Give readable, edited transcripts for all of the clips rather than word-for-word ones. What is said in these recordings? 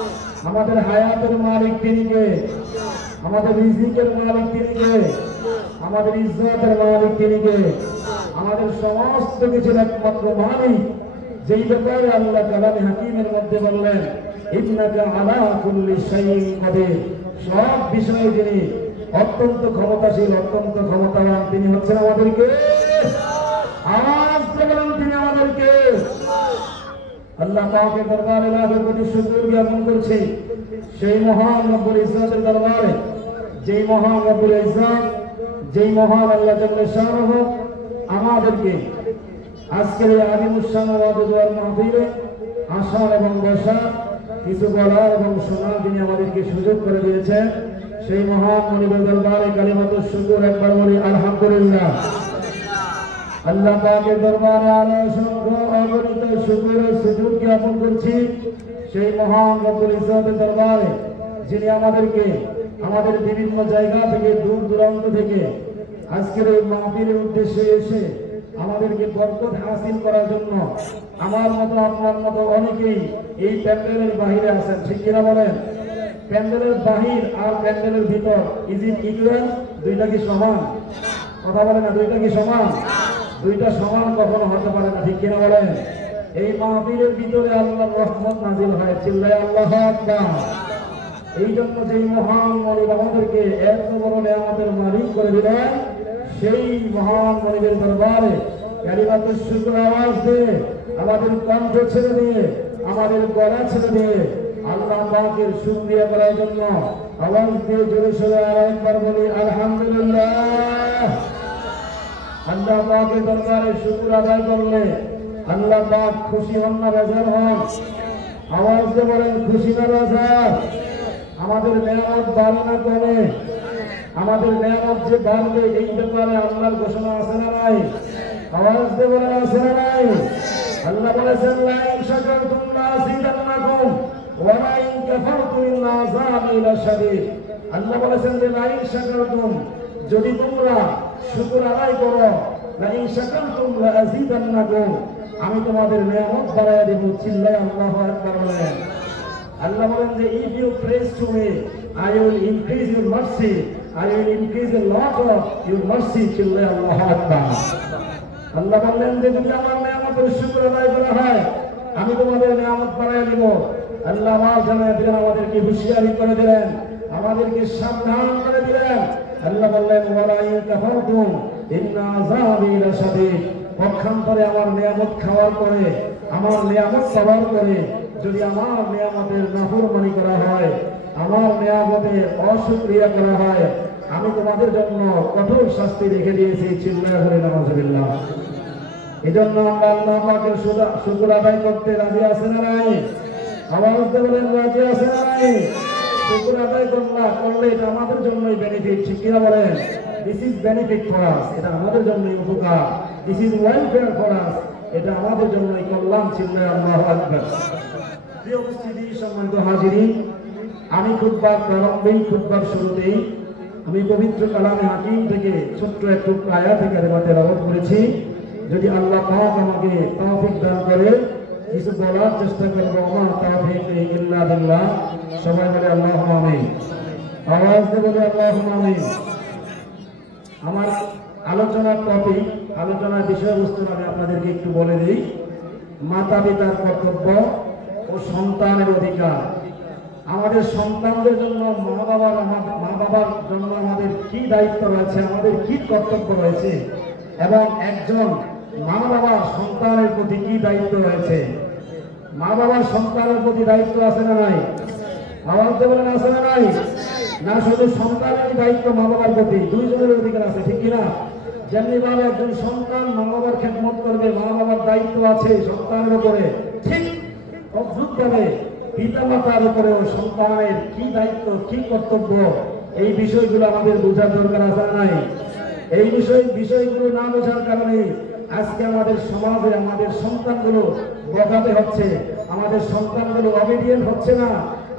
আমাদের হায়াতের মালিক তিনি কে? আমাদের রিজিকের মালিক তিনি কে? আমাদের ইজ্জতের মালিক তিনি কে? আমাদের সমস্ত কিছুর একমাত্র মালিক, যেই ব্যাপারে আল্লাহ কালামে হাকিমের মধ্যে বললেন ইন্নাকা আলা কুল্লি শাইইন কাদির, সব বিষয়ে যিনি অত্যন্ত ক্ষমতাশীল, অত্যন্ত ক্ষমতাবান, তিনি হচ্ছেন আমাদেরকে আওয়াজ বলেন তিনি আমাদেরকে। আল্লাহ পাকের দরবারে লাখো কোটি শুকর জ্ঞাপন করছি সেই মহান রব্বুল ইজ্জতের দরবারে, যেই মহান রব্বুল ইজ্জত, যেই মহান আল্লাহ জাল্লে শানুহু আমাদেরকে আজকের এই আলিমুস শান ওয়াদুয়ার মাহফিলে আসার এবং বসার, কিছু বলার এবং শোনার তিনি আমাদেরকে সুযোগ করে দিয়েছেন। সেই মহান মনিবের দরবারে কালিমাতুশ শুকর একবার বলি আলহামদুলিল্লাহ। আল্লাহ পাকের দরবারে আরো অসংখ্য অগণিত শুকর ও সুজুদ জ্ঞাপন করছি সেই মহান রব্বুল ইজ্জতের দরবারে, যিনি আমাদেরকে আমাদের বিভিন্ন জায়গা থেকে, দূর দূরান্ত থেকে আজকের এই মাহফিলের উদ্দেশ্যে এসে আমাদেরকে বরকত হাসিল করার জন্য, আমার মতো আপনার মতো অনেকেই এই প্যান্ডেলের বাহিরে আছেন, ঠিক কিনা বলেন? প্যান্ডেলের বাহির আর প্যান্ডেলের ভিতর ইজ ইট ইকুয়াল? দুইটা কি সমান? কথা বলে না, দুইটা কি সমান? দুইটা সমান কখনো হতে পারে না, ঠিক কিনা বলেন? এই মাহফিলের ভিতরে আল্লাহর রহমত নাজিল হয়, চিল্লায় আল্লাহু আকবার। এই জন্য যেই মহান মালিক আমাদেরকে এত বড় নিয়ামতের মালিক করে দিলেন, সেই মহান মালিকের দরবারে কালিমাতুশ শুকর আওয়াজ দিয়ে, আমাদের কণ্ঠ ছেড়ে দিয়ে, আমাদের গলা ছেড়ে দিয়ে আল্লাহ পাকের শুকরিয়া করার জন্য আওয়াজ দিয়ে জোরে সোরে আর একবার বলি আলহামদুলিল্লাহ। আল্লাহ পাকের দরবারে শুকর আদায় করলে আল্লাহ পাক খুশি হন না বেজার হন? আওয়াজ দিয়ে বলেন খুশি না বেজার? আমাদের নিয়ামত বাড়ে না কমে? আমাদের নিয়ামত যে বাড়বে এই ব্যাপারে আল্লাহর ঘোষণা আছে না নাই? আওয়াজ দিয়ে বলেন আছে না নাই? আল্লাহ বলেছেন লা ইন শাকারতুম লাযিদান্নাকুম ওয়া লা ইন কাফারতুম ইন্না আযাবি লাশাদীদ। আল্লাহ বলেছেন যে লা ইন শাকারতুম, যদি তোমরা শুকর আদায় করো, লা ইন শাকারতুম লাযিদান্নাকুম, আমি তোমাদের নিয়ামত বাড়ায়া দেব, চিল্লায় আল্লাহু আকবার বলেন। আল্লাহ বলেন যে if you praise to me I will increase your mercy, I will increase a lot of your mercy, চিল্লায় আল্লাহু আকবার। আল্লাহ বললেন যে যদি আমার নিয়ামতের শুকর আদায় করা হয় আমি তোমাদের নিয়ামত বাড়ায়া দেব। আল্লাহ আমার জানায় দিলেন, আমাদেরকে হুঁশিয়ারি করে দিলেন, আমাদেরকে সাবধান করে দিলেন। আল্লাহ বললেন ওয়ালা ইন কাফারতুম ইন্না আযাবি লাশাদীদ, পক্ষান্তরে আমার নিয়ামত খাওয়ার পরে, আমার নিয়ামত পাওয়ার পরে যদি আমার নিয়ামতের নাফরমানি করা হয়, আমার নিয়ামতের অশুকরিয়া করা হয়, আমি তোমাদের জন্য কঠোর শাস্তি রেখে দিয়েছি, চিল্লায় বলে নাউযুবিল্লাহ। এজন্য আমরা আল্লাহ পাকের শুকর আদায় করতে রাজি আছেন না নাই? আওয়াজ দিয়ে বলেন রাজি আছেন না নাই? শুকর আদায় করলে এটা আমাদের জন্যই বেনিফিট, ঠিক কিনা বলেন? This is benefit for us, এটা আমাদের জন্যই উপকার। This is welfare for us, এটা আমাদের জন্যই কল্যাণ, চিল্লায় আল্লাহু আকবার। প্রিয় উপস্থিতি, সম্মানিত হাজিরিন, আমি খুতবার প্রারম্ভেই, খুতবার শুরুতেই আমি পবিত্র কালামে হাকিম থেকে ছোট্ট একটু আয়াত থেকে তেলাওয়াত করেছি। যদি আল্লাহ পাক আমাকে তৌফিক দান করে কিছু বলার চেষ্টা করব, আমার তৌফিক ইল্লা বিল্লাহ। সবাই বলে আল্লাহুম্মা আমিন। আওয়াজ দিয়ে বলে আল্লাহুম্মা আমিন। আমার আলোচনার টপিক, আলোচনার বিষয়বস্তু আমি আপনাদেরকে একটু বলে দিই। মাতা পিতার কর্তব্য ও সন্তানের অধিকার। আমাদের সন্তানদের জন্য মা বাবার জন্য আমাদের কি দায়িত্ব রয়েছে, আমাদের কি কর্তব্য রয়েছে, এবং একজন মা বাবার সন্তানের প্রতি কি দায়িত্ব রয়েছে। মা বাবার সন্তানের প্রতি দায়িত্ব আছে না নাই? আওয়াজ দিয়ে বলেন আছে না নাই? না শুধু সন্তানেরই দায়িত্ব মা বাবার প্রতি, দুইজনের অধিকার আছে, ঠিক কিনা? যেমনি ভাবে একজন সন্তান মা বাবার খেদমত করবে, মা বাবার দায়িত্ব আছে সন্তানের উপরে, ঠিক অদ্ভুতভাবে পিতা মাতার উপরেও সন্তানের কি দায়িত্ব, কি কর্তব্য, এই বিষয়গুলো আমাদের বোঝার দরকার আছে নাই? এই বিষয়গুলো না বোঝার কারণে আজকে আমাদের সমাজে আমাদের সন্তানগুলো বদলাতে হচ্ছে, আমাদের সন্তানগুলো অবিডিয়েন্ট হচ্ছে না,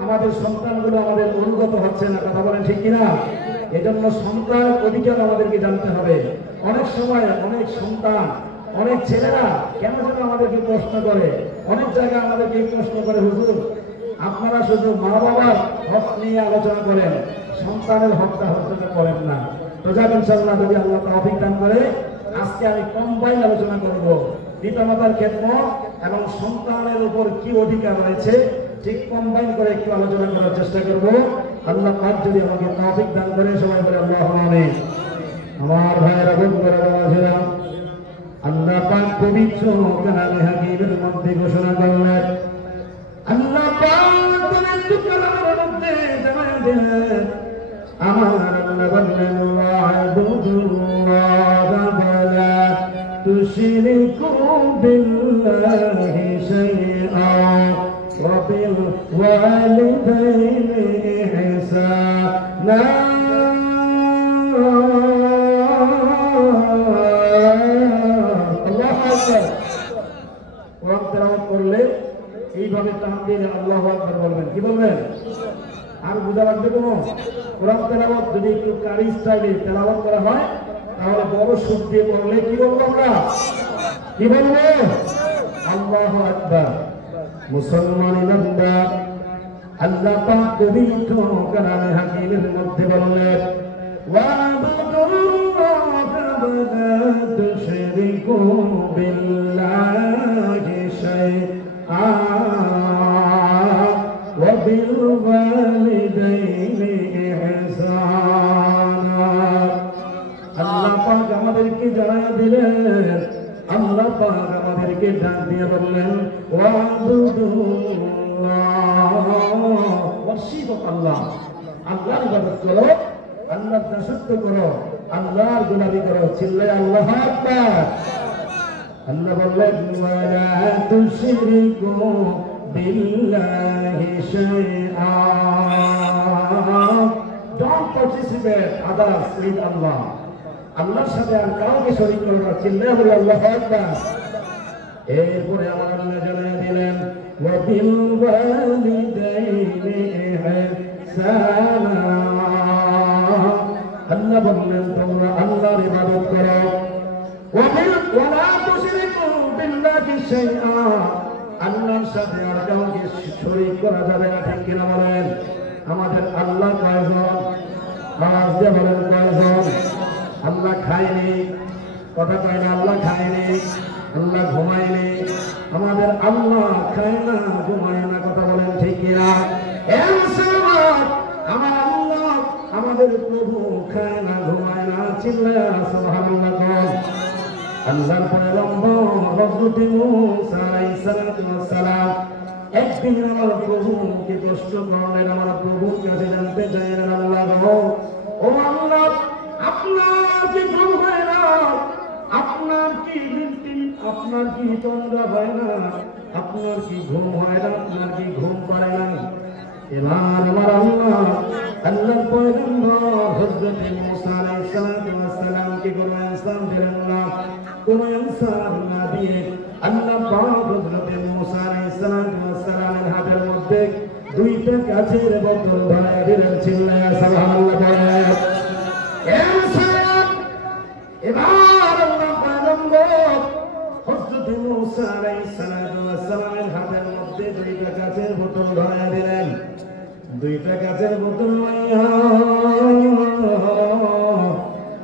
আমাদের সন্তানগুলো আমাদের অনুগত হচ্ছে না। কথা বলেন ঠিক কিনা? এজন্য সন্তান অধিকার আমাদেরকে জানতে হবে। অনেক সময় অনেক সন্তান, অনেক ছেলেরা কেন যেন আমাদেরকে প্রশ্ন করে, অনেক জায়গায় আমাদেরকে প্রশ্ন করে, হুজুর আপনারা শুধু মা বাবার হক নিয়ে আলোচনা করেন, সন্তানের হকটা আলোচনা করেন না। তো যাক ইনশাআল্লাহ যদি আল্লাহ তৌফিক দান করে আজকে আমি কম্বাইন আলোচনা করব পিতামাতার খেদমত এবং সন্তানের উপর কি অধিকার রয়েছে, ঠিক কম্বাইন করে একটু আলোচনা করার চেষ্টা করব। আল্লাহ পাক যদি আমাকে তৌফিক দান করে, সবাই বলে আল্লাহুম্মা আমিন। আমার ভাইয়েরা বন্ধুরা বাবাজিরা, আল্লাহ পাক পবিত্র কালামে হাকিমের মধ্যে ঘোষণা করলেন, আল্লাহ পাক পবিত্র কালামের মধ্যে জানায় দিলেন, আমার আল্লাহ বললেন ওয়া'বুদুল্লাহা ওয়ালা তুশরিকু বিল্লাহি শাইআন ওয়া বিল ওয়ালিদাইনি ইহসানা। কোরআন তেলাওয়াত করলে এইভাবে তাকবীর আল্লাহু আকবার বলবেন। কি বলবেন? আর বুঝা লাগবে কোনো? কোরআন তেলাওয়াত যদি একটু কারি স্টাইলে তেলাওয়াত করা হয় তাহলে বড় সুর দিয়ে পড়লে কি বলবো আমরা? কি বলবো? আল্লাহু আকবার। মুসলমান বান্দা, আল্লাহ পাক পবিত্র কালামে হাকিমের মধ্যে বললেন, ওয়া'বুদুল্লাহা ওয়ালা তুশরিকু বিল্লাহি শাইআন ওয়া বিল ওয়ালিদাইনি ইহসানা। আল্লাহ পাক আমাদেরকে জানায় দিলেন, আল্লাহ পাক আমাদেরকে ডাক দিয়ে বললেন, আল্লাহ আল্লাহর ইবাদত করো, আল্লাহর দাসত্ব করো, আল্লাহর গোলামি করো। চিল্লায় আল্লাহু আকবার। আল্লাহ বললেন, ওয়ালা তুশরিকু বিল্লাহি শাইআন, ডোন্ট পার্টিসিপেট আদার্স উইথ আল্লাহ। আল্লাহর সাথে আর কাউকে শরীক করো না। চিল্লায় বলে আল্লাহু আকবার। এরপরে আমার আল্লাহ জানিয়ে দিলেন, ওয়া বিল ওয়ালিদাইনি ইহসানা। আল্লাহ বললেন তোমরা আল্লাহর ইবাদত করো, ওয়ালা তুশরিকু বিল্লাহি শাইআন, আল্লাহর সাথে আর কাউকে শরীক করা যাবে না। ঠিক কিনা বলেন? আমাদের আল্লাহ কয়জন? আওয়াজ দিয়ে বলেন কয়জন? আল্লাহ খায়নি, কথা কয় না, আল্লাহ খায়নি, আল্লাহ ঘুমায়নি। আমাদের আল্লাহ খায় না, ঘুমায় না, কথা বলেন ঠিক কিনা? আমার আল্লাহ আমাদের প্রভু খায় না, ঘুমায় না। চিল্লায়া সুবহানাল্লাহ। আল্লাহর পয়গম্বর হযরত মূসা আলাইহিস সালাম একদিন আমার প্রভুকে প্রশ্ন করলেন, আমার প্রভুর কাছে জানতে চাইলেন, আল্লাহ গো, ও আল্লাহ, আপনার কি ঘুম হয় না? আপনার কি আপনার কি তন্দ্রা হয় না? আপনার কি ঘুম হয় না? আপনার কি ঘুম পায় না? এবার আমার আল্লাহর পয়গম্বর হযরত মূসা আলাইহিস সালামকে কোনো আনসার দিলেন না। কোনো আনসার না দিয়ে আল্লাহ পাক হযরত মূসা আলাইহিস সালামের হাতের মধ্যে দুইটা কাচের বোতল ধরায় দিলেন। চিল্লায়া সুবহানাল্লাহ বলেন। এবার আল্লাহ পয়গম্বর হযরত মূসা আলাইহিস সালামের হাতের মধ্যে দুইটা কাচের বোতল ধরায় দিলেন। দুইটা কাচের বোতল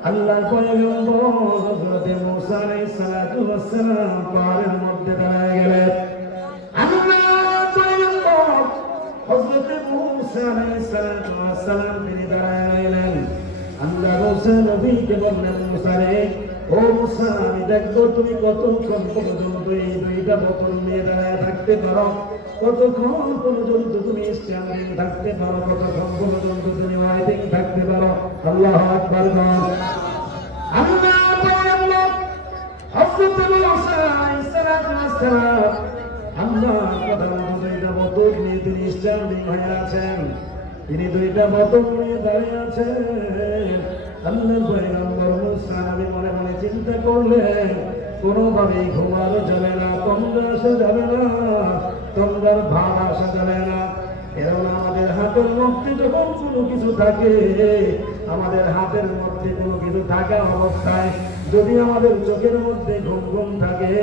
আল্লাহর পয়গম্বর হযরত মূসা আলাইহিস সালাম পাহাড়ের মধ্যে দাঁড়ায় গেলেন। আল্লাহর পয়গম্বর হযরত মূসা আলাইহিস সালাম তিনি দাঁড়ায় রইলেন। আল্লাহ মূসা নবীকে বললেন, মূসা রে, ও মূসা, আমি দেখবো তুমি কতক্ষণ পর্যন্ত এই দুইটা বোতল নিয়ে দাঁড়ায় থাকতে পারো, কতক্ষণ পর্যন্ত তুমি স্ট্যান্ডিং থাকতে পারো, কতক্ষণ পর্যন্ত তুমি ওয়াইটিং থাকতে পারো। আল্লাহু আকবার। আল্লাহ পয়গম্বর হযরত মূসা আলাইহিস সালাম আল্লাহ কথা মতো দুইটা বোতল নিয়ে তিনি স্ট্যান্ডিং হয়ে আছেন। তিনি দুইটা বোতল নিয়ে দাঁড়িয়ে আছেন। আল্লাহর পয়গম্বর মূসা নবী মনে মনে চিন্তা করলেন, কোনোভাবেই ঘুমানো যাবে না, তন্দ্রা আসা যাবে না, তন্দ্রার ভাব আসা যাবে না। এরকম আমাদের হাতের মধ্যে যখন কোনো কিছু থাকে, আমাদের হাতের মধ্যে কোনো কিছু থাকা অবস্থায় যদি আমাদের চোখের মধ্যে ঘুম ঘুম থাকে,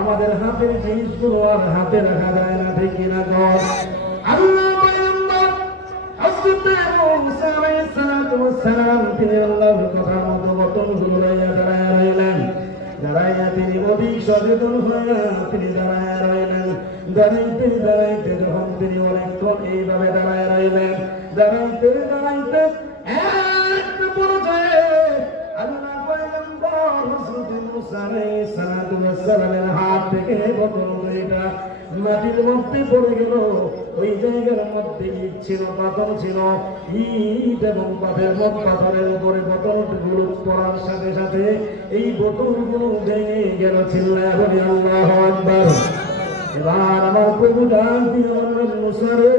আমাদের হাতের জিনিসগুলো আর হাতে রাখা যায় না। ঠিক কিনা? তিনি আল্লাহর কথার মতো বতন ঘুরাইয়া দাঁড়ায় রইলেন। দাঁড়াইয়া তিনি অধিক সচেতন হইয়া তিনি দাঁড়ায় রইলেন। দাঁড়াইতে যখন তিনি অনেকক্ষণ এইভাবে দাঁড়ায় রইলেন, দাঁড়াইতে এক পর্যায়ে আল্লাহ পয়গম্বর হযরত মুসা আলাইহিস সালাতু ওয়াস সালামের হাত থেকে বোতল দুইটা মাটির মধ্যে পড়ে গেল। ওই জায়গার মধ্যে ইট ছিল, পাথর ছিল। ইট এবং পাথরের উপরে বোতলগুলো পড়ার সাথে সাথে এই বোতলগুলো ভেঙে গেল। চিল্লায়া বলি আল্লাহু আকবার। এবার আমার প্রভু ডাক দিয়ে বললেন, মুসা রে,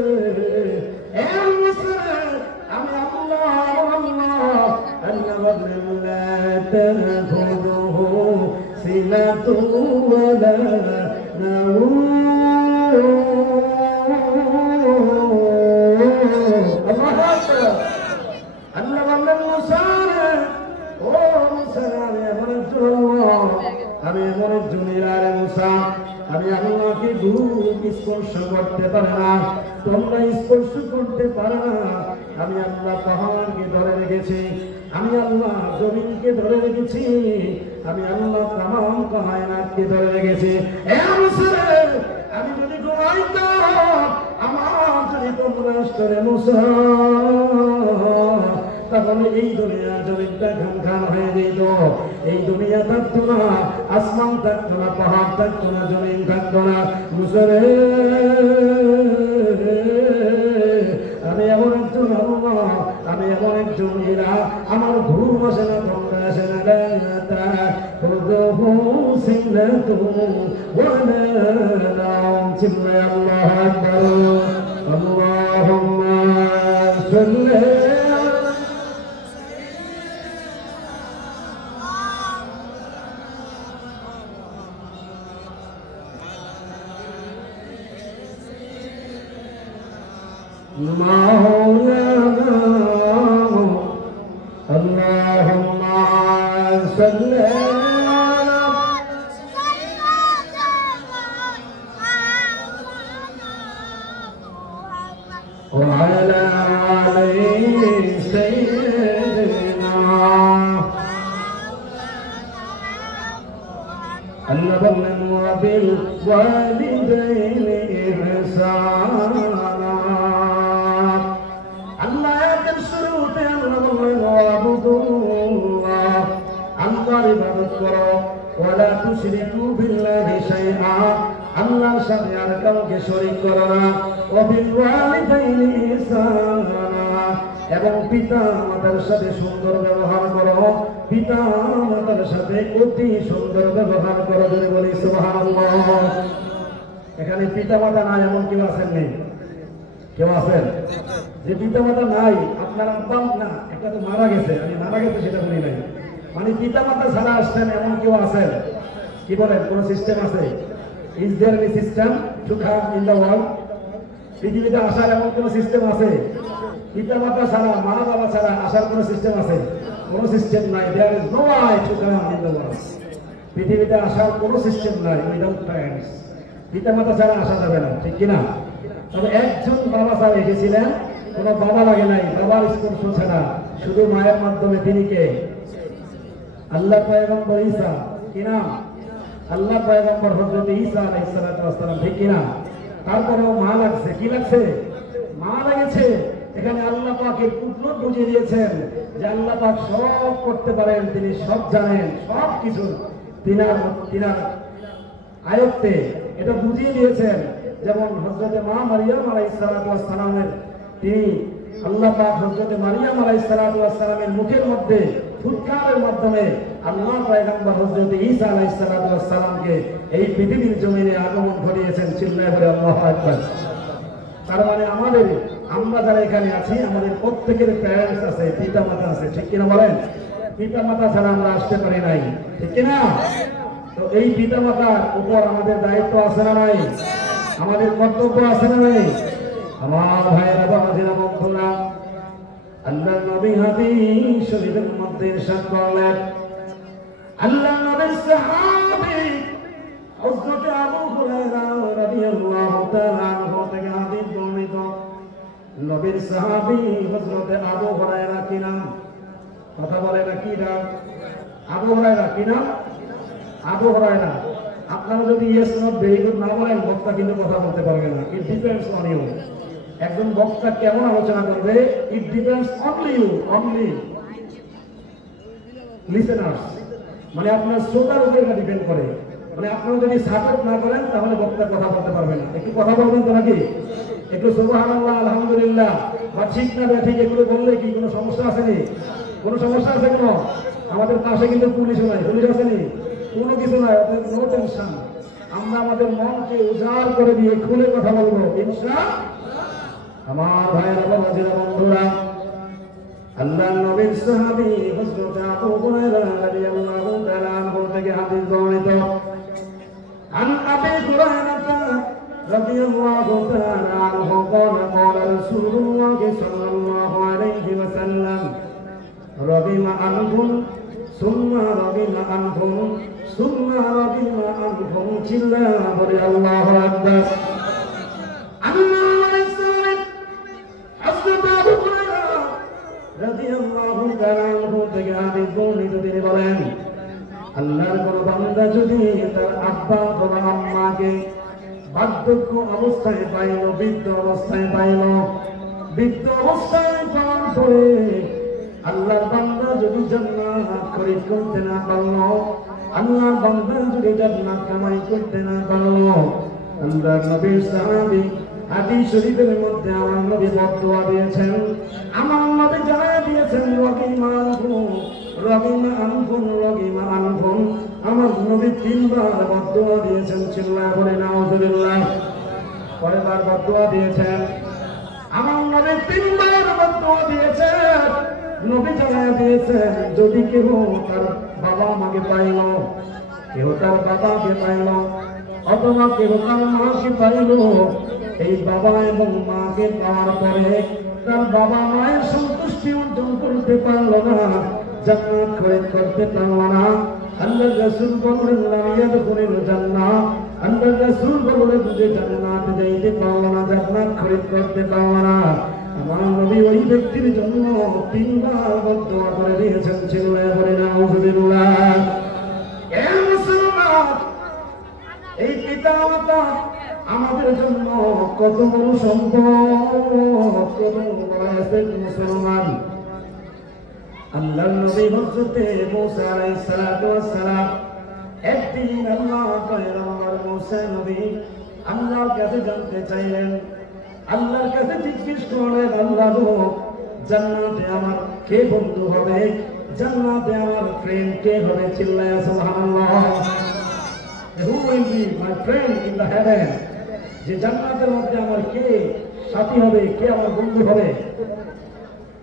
এ মুসা রে, আমি আল্লাহ। আল্লাহ বললেন, লা তাখুযুহু সিনাতুন ওয়ালা নাউম। আল্লাহ বললেন, মুসা রে, ও মুসা, আমি এমন একজন রে মুসা, আমি আল্লাহকে ধূপ স্পর্শ করতে পারে না, তোমরা স্পর্শ করতে পারে না। আমি আল্লাহ পাহাড়কে ধরে রেখেছি, আমি আল্লাহ জমিনকে ধরে রেখেছি, আমি আল্লাহ তামাম কায়নাতকে ধরে রেখেছি। আমি যদি ঘুমাইতাম, আমার যদি তোমরা আসতে মুসা, তাহলে এই দুনিয়া জমিনটা খান হয়ে যেত। এই দুনিয়া থাকতো না, আসমান থাকতো না, পাহাড় থাকতো না, জমিন থাকতো না। মুসা রে, আমি এমন একজন আল্লাহ, আমি এমন একজন ইলা, আমার ঘুম আসে না, তোমরা আসে না। চিল্লায় আল্লাহু আকবার। আল্লাহুম্মা সাল্লি مولانا اللهم صل وعلى آل سيدنا اللهم وبالوالدين إحسانا ইবাদত করো, ওয়ালা তুশরিকু বিল্লাহি শাইআ, আল্লাহর সাথে আর কাউকে শরীক করো না। ওয়া বিল ওয়ালিদাইনি ইহসানা, এবং পিতা মাতার সাথে সুন্দর ব্যবহার করো, পিতা মাতার সাথে অতি সুন্দর ব্যবহার করো। যদি বলি সুবহানাল্লাহ। এখানে পিতা মাতা নাই এমন কেউ আছেন? নেই? কেউ আছেন যে পিতা মাতা নাই? আপনার আব্বা না, একটা তো মারা গেছে, আমি মারা গেছে সেটা বলি নাই, মানে পিতা মাতা ছাড়া আসছেন এমন কেউ আছেন? কি বলেন, কোন সিস্টেম আছে? Is there any system to come in the world? পৃথিবীতে আসার এমন কোন সিস্টেম আছে? পিতা মাতা ছাড়া, মা বাবা ছাড়া আসার কোন সিস্টেম আছে? কোন সিস্টেম নাই। There is no way to come in the world. পৃথিবীতে আসার কোন সিস্টেম নাই উইদাউট প্যারেন্টস। পিতা মাতা ছাড়া আসা যাবে না, ঠিক কিনা? তবে একজন বাবা ছাড়া এসেছিলেন, কোন বাবা লাগে নাই, বাবার স্পর্শ ছাড়া, শুধু মায়ের মাধ্যমে। তিনি কে? আল্লাহ পয়গম্বর ঈসা। কি নাম? আল্লাহ পয়গম্বর হযরত ঈসা আলাইহিস সালাতু ওয়াস সালাম, ঠিক কিনা? তারপরেও মা লাগছে। কি লাগছে? মা লেগেছে। এখানে আল্লাহ পাক এই পুত্র বুঝিয়ে দিয়েছেন যে আল্লাহ পাক সব করতে পারেন, তিনি সব জানেন, সব কিছু তিনার আয়ত্তে, এটা বুঝিয়ে দিয়েছেন। যেমন হযরতে মা মারিয়াম আলাইহিস সালাতু ওয়াস সালামের, তিনি আল্লাহ পাক হযরতে মারিয়াম আলাইহিস সালাতু ওয়াস সালামের মুখের মধ্যে ফুৎকারের মাধ্যমে আল্লাহ পয়গম্বর হযরত ঈসা আলাইহিস সালাতু ওয়াস সালামকে এই পৃথিবীর জমিনে আগমন ঘটিয়েছেন। চিল্লায়ে বলে আল্লাহু আকবার। তার মানে আমাদের, আমরা যারা এখানে আছি, আমাদের প্রত্যেকের প্যারেন্টস আছে, পিতা মাতা আছে, ঠিক কিনা বলেন? পিতা মাতা ছাড়া আমরা আসতে পারি নাই, ঠিক কিনা? তো এই পিতা মাতার উপর আমাদের দায়িত্ব আছে না নাই? আমাদের কর্তব্য আছে না নাই? আমার ভাইয়েরা, বাবাজিরা, বন্ধুরা, আল্লাহ নবী হাদিস শরীফের মধ্যে ইরশাদ করলেন, আল্লাহ নবীর সাহাবী হযরত আবু হুরায়রা রাদিয়াল্লাহু তাআলা আনহু থেকে হাদিস বর্ণিত। নবীর সাহাবী হযরত আবু হুরায়রা, কি নাম? কথা বলে না কি নাম? আবু হুরায়রা। কি নাম? আবু হুরায়রা। আপনারা যদি ইয়েস নট ভেরি গুড না বলেন, বক্তা কিন্তু কথা বলতে পারবে না। It depends on you. একজন বক্তা কেমন আলোচনা করবে, it depends only you, only listeners. মানে আপনার শ্রোতার উপর এটা ডিপেন্ড করে। মানে আপনারা যদি সাপোর্ট না করেন তাহলে বক্তা কথা বলতে পারবে না। একটু কথা বলবেন তো নাকি? একটু সুবহানাল্লাহ, আলহামদুলিল্লাহ বা ঠিক না ঠিক এগুলো বললে কি কোনো সমস্যা আছে নি? কোনো সমস্যা আছে কোনো? আমাদের পাশে কিন্তু পুলিশ নাই, পুলিশ আছে নি? কোনো কিছু নাই, নো টেনশন। আমরা আমাদের মনকে উজাড় করে দিয়ে খুলে কথা বলবো ইনশাআল্লাহ। আমার ভাইয়েরা, বাবাজিরা, বন্ধুরা, আল্লাহর নবীর সাহাবী হযরত আবু হুরায়রা রাদিয়াল্লাহু তাআলা আনহু থেকে হাদিস বর্ণিত। আন আবি হুরায়রা রাদিয়াল্লাহু তাআলা আনহু قال قال رسول الله صلى الله عليه وسلم رغم عنهم ثم رغم عنهم ثم رغم عنهم চিল্লা বলে আল্লাহু আকবার। আল্লাহর রাসূল হযরত আবু হুরায়রা রাদিয়াল্লাহু তাআলা আনহু থেকে হাদিস বর্ণিত। তিনি বলেন, আল্লাহর কোন বান্দা যদি তার আব্বা অথবা আম্মাকে বার্ধক্য অবস্থায় পাইল, বৃদ্ধ অবস্থায় পাইল, বৃদ্ধ অবস্থায় পাওয়ার পরে আল্লাহর বান্দা যদি জান্নাত খরিদ করতে না পারল, আল্লাহর বান্দা যদি জান্নাত কামাই করতে না পারল, আল্লাহর নবীর সাহাবী হাদিস শরীফের মধ্যে আমার নবী বদদুয়া দিয়েছেন। আমার নবী জানায় দিয়েছেন, রহিমা আনহুম রহিমা আনহুম রহিমা আনহুম। আমার নবী তিনবার বদদুয়া দিয়েছেন। চিল্লায় বলে নাউজুবিল্লাহ। কয়বার বদদুয়া দিয়েছেন? আমার নবী তিনবার বদদুয়া দিয়েছেন। নবী জানায় দিয়েছেন, যদি কেউ তার বাবা মাকে পাইল, কেউ তার বাবাকে পাইল, অথবা কেউ তার মাকে পাইল, এই বাবা এবং মাকে পাওয়ার পরে তার বাবা মায়ের সন্তুষ্টি অর্জন করতে পারল না, জান্নাত খরিদ করতে পারল না, আল্লাহর রাসূল বলেন লা ইয়াদখুলুল জান্নাহ। আল্লাহর রাসূল বলেন যে জান্নাত যাইতে পারল না, জান্নাত খরিদ করতে পারল না, আমার নবী ওই ব্যক্তির জন্য তিনবার বদদুয়া করে দিয়েছেন। চিল্লায়ে বলে নাউজুবিল্লাহ। এ মুসলমান, এই পিতা মাতা আমাদের জন্য কত বড় সম্পদ, কত বড় অ্যাসেট মুসলমান। আল্লাহর নবী হযরতে মুসা আলাইহিস সালাতু ওয়াস সালাম একদিন আল্লাহ পয়গম্বর মুসা নবী আল্লাহর কাছে জানতে চাইলেন, আল্লাহর কাছে জিজ্ঞেস করলেন, আল্লাহ গো, জান্নাতে আমার কে বন্ধু হবে, জান্নাতে আমার ফ্রেন্ড কে হবে? চিল্লায়া সুবহানাল্লাহ। Who will be my friend in the heaven? যে জান্নাতের মধ্যে আমার কে সাথী হবে, কে আমার বন্ধু হবে?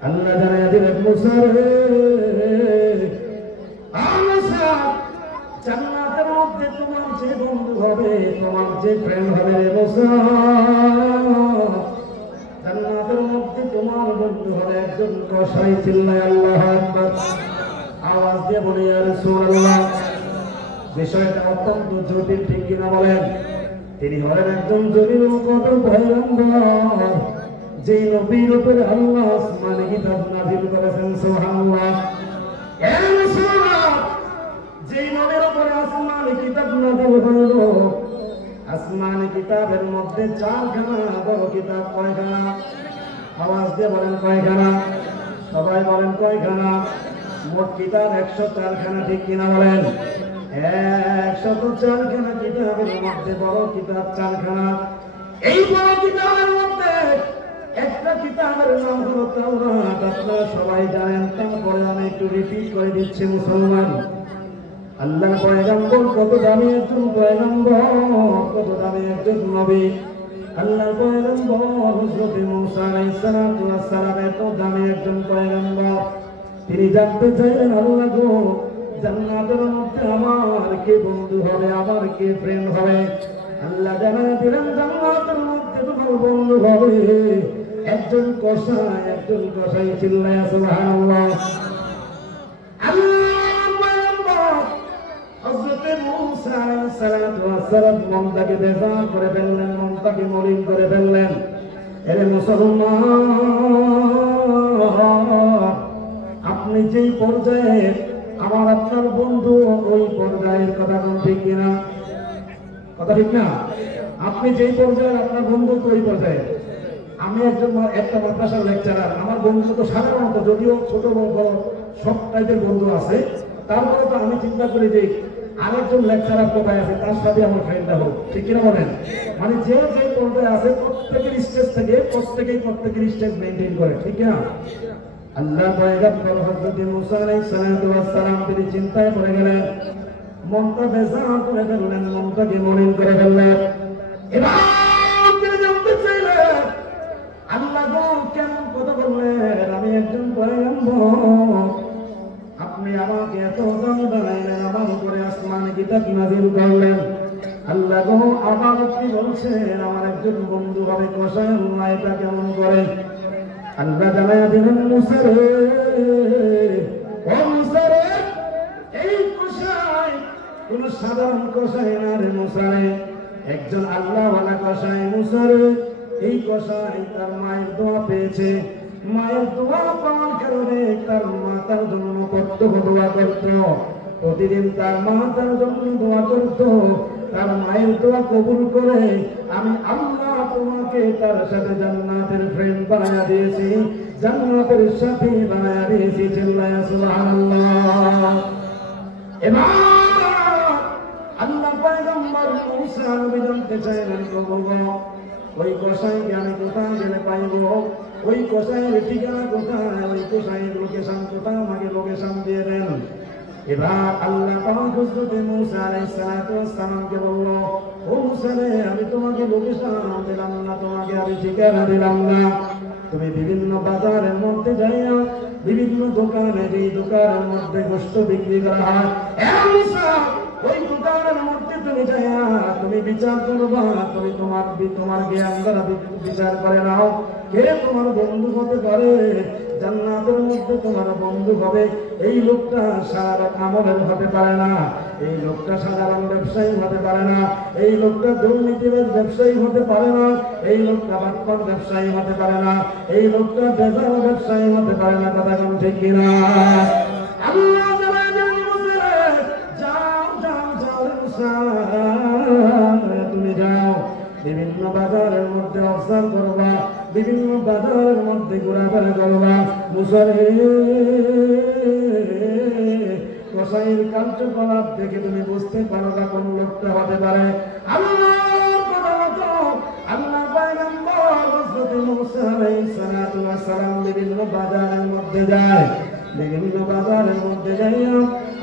আল্লাহ জানায় দিলেন, মুসা রে, মুসা, জান্নাতের মধ্যে তোমার যে বন্ধু হবে, তোমার যে ফ্রেন্ড হবে রে মুসা, জান্নাতের মধ্যে তোমার বন্ধু হবে একজন কসাই। চিল্লায় আল্লাহু আকবার। আওয়াজ দিয়ে বলি ইয়া রাসূলুল্লাহ। বিষয়টা অত্যন্ত জটিল, ঠিক কিনা বলেন? তিনি হলেন একজন জলিল কদর পয়গম্বর, যে নবীর উপরে আল্লাহ আসমানে কিতাব নাযিল করেছেন। সুবহানাল্লাহ। এ মুসলমান, যে নবীর উপরে আসমানে কিতাব নাযিল হলো, আসমানে কিতাবের মধ্যে 4খানা বড় কিতাব। কয়খানা? আওয়াজ দিয়ে বলেন কয়খানা? সবাই বলেন কয়খানা? মোট কিতাব 104খানা, ঠিক কিনা বলেন? 104খানা কিতাবের মধ্যে বড় কিতাব 4খানা। এই বড় কিতাবের মধ্যে একটা কিতাবের নাম হলো তাওরাত। আপনারা সবাই জানেন, তারপরে আমি একটু রিপিট করে দিচ্ছি মুসলমান। আল্লাহর পয়গম্বর কত দামি একজন পয়গম্বর, কত দামি একজন নবী। আল্লাহর পয়গম্বর হযরত মুসা আলাইহিস সালাতু ওয়াস সালাম এত দামি একজন পয়গম্বর। তিনি জানতে চাইলেন, আল্লাহ গো, জান্নাতের মধ্যে আমার কে বন্ধু হবে, আমার কে ফ্রেন্ড হবে? আল্লাহ জানায় দিলেন, জান্নাতের মধ্যে তোমার বন্ধু হবে একজন কসাই, একজন কসাই। চিল্লায়া সুবহানাল্লাহ। হযরত মুসা আলাইহিস সালাতু ওয়াস সালাম মনটাকে বেজার করে ফেললেন, মনটাকে মলিন করে ফেললেন। এরে মুসলমান, আপনি যেই পর্যায়ে আমার আপনার বন্ধু ওই পর্যায়ের কথা কোন ঠিক কিনা? কথা ঠিক না? আপনি যেই পর্যায়ে আপনার বন্ধু তো ওই পর্যায়ে। আমি একটা মাদ্রাসার লেকচারার, আমার বন্ধু তো সাধারণত যদিও ছোট বড় সব টাইপের বন্ধু আছে, তারপরে তো আমি চিন্তা করি যে আরেকজন লেকচারার কোথায় আছে তার সাথে আমার ফ্রেন্ডটা হোক, ঠিক কিনা বলেন? মানে যে যে পর্যায়ে আছে প্রত্যেকের স্টেজ থেকে প্রত্যেকের স্টেজ মেনটেন করে, ঠিক না? আল্লাহ পয়গম্বর হযরত মুসা আলাইহিস সালাতু ওয়াস সালাম তিনি চিন্তায় পড়ে গেলেন, মনটা বেজার করে ফেললেন, মনটাকে মলিন করে ফেললেন। এবার তিনি জানতে চাইলেন আল্লাহ গো কেমন কথা বললেন, আমি একজন পয়গম্বর, আপনি আমাকে এত দাম বানাইলেন, আমার উপরে আসমানে কিতাব নাযিল করলেন, আল্লাহ গো আবার আপনি বলছেন আমার একজন বন্ধু হবে কসাই, আল্লাহ এটা কেমন করে? আল্লাহ জানায়া দিলেন মুসা রে, ও মুসা রে, এই কসাই কোন সাধারণ কসাই না রে মুসা রে, একজন আল্লাহওয়ালা কসাই মুসা রে। এই কসাই তার মায়ের দোয়া পেয়েছে, মায়ের দোয়া পাওয়ার কারণে তার মা তার জন্য কত দোয়া করত, প্রতিদিন তার মা তার জন্য দোয়া করত, তার মায়ের দোয়া কবুল করে আমি আল্লাহ তোমাকে তার সাথে জান্নাতের ফ্রেন্ড বানায়া দিয়েছি, জান্নাতের সাথী বানায়া দিয়েছি। চিল্লায়া সুবহানাল্লাহ। এবার আল্লাহ পয়গম্বর মুসা নবী জানতে চাইলেন ওই কসাইকে আমি কোথায় গেলে পাইব, ওই কসাইয়ের ঠিকানা কোথায়, ওই কসাইয়ের লোকেশন কোথায়, আমাকে লোকেশন দিয়ে দেন। এবার আল্লাহ পাক হযরত মুসা আলাইহিস সালাতু ওয়াস সালামকে বলল, ও মুসা রে, আমি তোমাকে লোকেশন দিলাম না, তোমাকে আমি ঠিকানা দিলাম না, তুমি বিভিন্ন বাজারের মধ্যে যাইয়া বিভিন্ন দোকানে, যেই দোকানের মধ্যে গোশত বিক্রি করা হয়, এ মুসা ওই দোকানের মধ্যে তুমি যাইয়া তুমি বিচার করবা, তুমি তোমার জ্ঞান দ্বারা বিচার করে নাও কে তোমার বন্ধু হতে পারে, জান্নাতের মধ্যে তোমার বন্ধু হবে। এই লোকটা সারা আমলের হতে পারে না, এই লোকটা সাধারণ ব্যবসায়ী হতে পারে না, এই লোকটা দুর্নীতিবাজ ব্যবসায়ী হতে পারে না, এই লোকটা বাটপার ব্যবসায়ী হতে পারে না, এই লোকটা বেজার ব্যবসায়ী হতে পারে না। কথা কোন ঠিক কিনা? আল্লাহ তুমি যাও বিভিন্ন বাজারের মধ্যে অবস্থান করবা, বিভিন্ন বাজারের মধ্যে ঘোরাফেরা করবা, মুসারে কসাইয়ের কার্যকলাপ দেখে তুমি বুঝতে পারবা কোন লোকটা হতে পারে। আল্লাহর কথা মতো আল্লাহ পয়গম্বর হযরত মুসা আলাইহিস সালাতু ওয়াস সালাম বিভিন্ন বাজারের মধ্যে যায়, বিভিন্ন বাজারের মধ্যে যাইয়া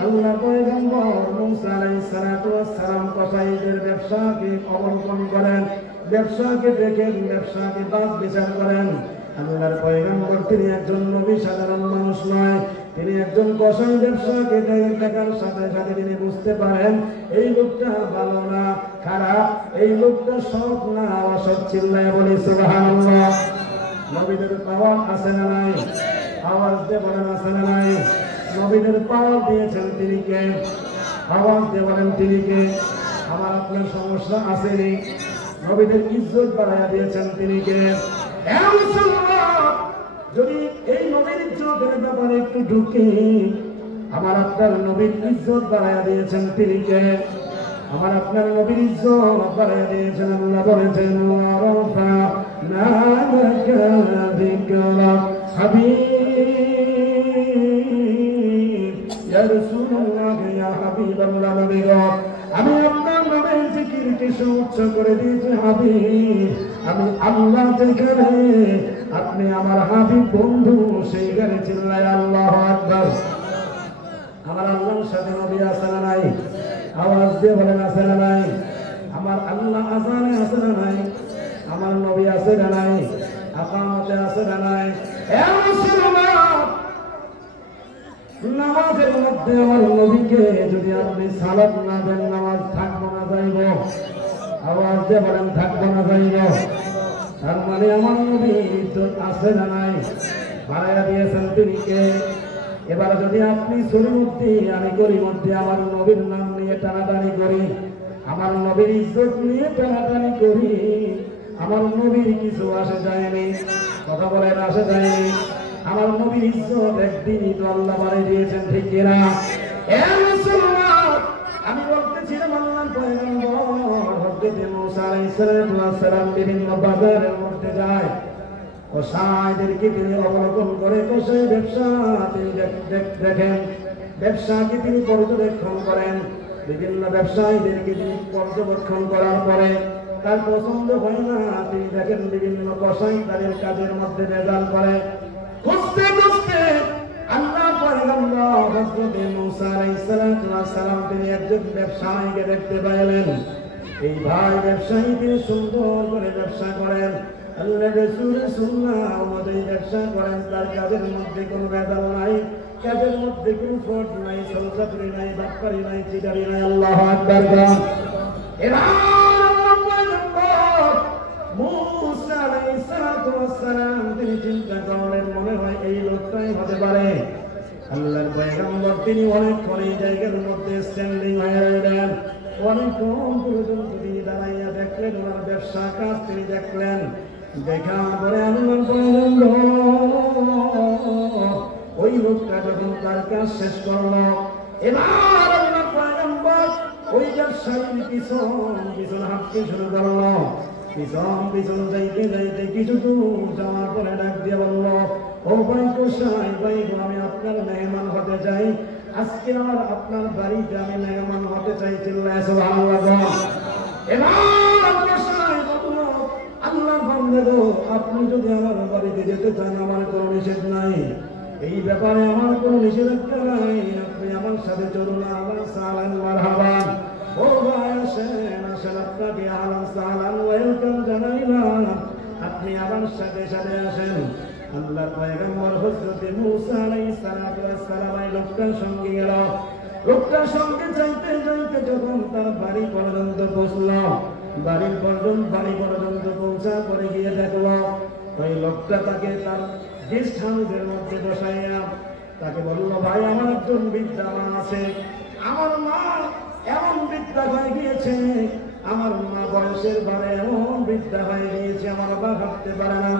আল্লাহ পয়গম্বর মুসা আলাইহিস সালাতু ওয়াস সালাম কসাইদের ব্যবসাকে অবলোকন করেন, ব্যবসাকে দেখেন, ব্যবসাকে বাদ বিচার করেন। আল্লাহর পয়গম্বর তিনি একজন নবী, সাধারণ মানুষ নয়, তিনি একজন কসাই। ব্যবসাকে দেখার সাথে সাথে তিনি বুঝতে পারেন এই লোকটা ভালো না খারাপ, এই লোকটা সৎ না অসৎ। চিল্লায় বলি সুবহানাল্লাহ। নবীদের পাওয়ার আছে না নাই? আওয়াজ দিয়ে বলেন আছে না নাই? নবীদের পাওয়ার দিয়েছেন তিনি কে? আওয়াজ দিয়ে বলেন তিনি কে? আমার আপনার সমস্যা আসেনি? নবীদের ইজ্জত বাড়াইয়া দিয়েছেন তিনি কে? যদি এই নবীর ইজ্জতের ব্যাপারে একটু ঢুকি, আমার আপনার নবীর ইজ্জত বাড়াইয়া দিয়েছেন তিনি কে? আমার আপনার নবীর ইজ্জত বাড়াইয়া দিয়েছেন আল্লাহ বলেছেন, আমি আপনার নামের জিকিরকে উচ্চ করে দিয়েছি হাবিব, আমি আল্লাহ যেখানে আপনি আমার হাবিব বন্ধু সেইখানে। চিল্লায় আল্লাহু আকবার। আমার আল্লাহর সাথে নবী আছে না নাই? আওয়াজ দিয়ে বলেন আছে না নাই? আমার আল্লাহ আযানে আছে না নাই? আমার নবী আছে না নাই? আকামতে আছে না নাই? এ মুসলমান, নামাজের মধ্যে আমার নবীকে যদি আপনি সালাত না দেন, নামাজ থাকবো না যাইব। আওয়াজ দিয়ে বলেন থাকবো না যাইব। তার মানে আমার নবী ইজ্জত আছে না নাই? বাড়াইয়া দিয়েছেন তিনি কে? এবার যদি আপনি সুরিমুক্তি আমি করি মধ্যে আমার নবীর নাম নিয়ে টানাটানি করি, আমার নবীর ইজ্জত নিয়ে টানাটানি করি, আমার নবীর কিছু আসে যায়নি। কথা বলেন আসে যায়নি? আমার নবীর ইজ্জত একদিনই তো আল্লাহ বাড়িয়ে দিয়েছেন, ঠিক কিনা? এ মুসলমান, আমি বলতেছিলাম আল্লাহর পয়গম্বর হযরত মুসা আলাইহিস সালাম বিভিন্ন বাজারের মধ্যে যায়, কসাইদেরকে তিনি অবলোকন করে কসাই ব্যবসা তিনি দেখেন, ব্যবসাকে তিনি পর্যবেক্ষণ করেন, বিভিন্ন ব্যবসায়ীদেরকে তিনি পর্যবেক্ষণ করার পরে তার পছন্দ হয় না, তিনি দেখেন বিভিন্ন কসাই তাদের কাজের মধ্যে ভেজাল করে। খুঁজতে খুঁজতে আল্লাহর পয়গম্বর হযরত মুসা আলাইহিস সালাম তিনি একজন ব্যবসায়ীকে দেখতে পাইলেন। এই ভাই ব্যবসায়ী তিনি সুন্দর করে ব্যবসা করেন, আল্লাহ রাসূলের সুন্নাহ অনুযায়ী ব্যবসা করেন, তার কাজের মধ্যে কোনো ভেজাল নাই, কাজের মধ্যে কোনো ফ্রড নাই, ছলচাতুরি নাই, বাটপারি নাই, চিটারি নাই। আল্লাহু আকবার। এবার মুসা আলাইহিস সালাম তিনি চিন্তা করলেন, মনে হয় এই লোকটাই হতে পারে। আল্লাহর পয়গম্বর তিনি অনেকক্ষণ এই জায়গার মধ্যে স্ট্যান্ডিং হয়ে রইলেন, অনেকক্ষণ পর্যন্ত তিনি দাঁড়াইয়া দেখলেন, ওনার ব্যবসা কাজ তিনি দেখলেন। দেখার পরে আল্লাহর পয়গম্বর ওই লোকটা যখন তার কাজ শেষ করলো, এবার আল্লাহর পয়গম্বর ওই ব্যবসায়ীর পিছন হাঁটতে শুরু করলো। পিছন যাইতে যাইতে কিছু দূর যাওয়ার পরে ডাক দিয়ে বলল, ও ভাই কসাই ভাই, আমি আপনার মেহমান হতে চাই, আজকে আমার আপনার বাড়িতে আমি মেহমান হতে চাই। চিল্লায় সুবহানাল্লাহ। এবার কসাই বলল, আল্লাহর বান্দা গো, আপনি যদি আমার বাড়িতে যেতে চান আমার কোনো নিষেধ নাই, এই ব্যাপারে আমার কোনো নিষেধাজ্ঞা নাই, আপনি আমার সাথে চলুন। আল্লাহ সালাম মারহাবান। ও ভাই আসেন আসেন, আপনাকে আহলান সাহলান ওয়েলকাম জানাইলাম, আপনি আমার সাথে সাথে আসেন। আল্লাহর পয়গম্বর হযরত মুসা আলাইহিস সালাম এই লোকটার সঙ্গে গেল। লোকটার সঙ্গে যাইতে যাইতে যখন তার বাড়ি পর্যন্ত পৌঁছলো, বাড়ি পর্যন্ত পৌঁছা পরে গিয়ে দেখলো ওই লোকটা তাকে তার গেস্ট হাউসের মধ্যে বসাইয়া তাকে বললো, ভাই আমার একজন বৃদ্ধা মা আছে, আমার মা এমন বৃদ্ধা হয়ে গিয়েছে, আমার মা বয়সের ভারে এমন বৃদ্ধা হয়ে গিয়েছে, আমার মা হাঁটতে পারে না,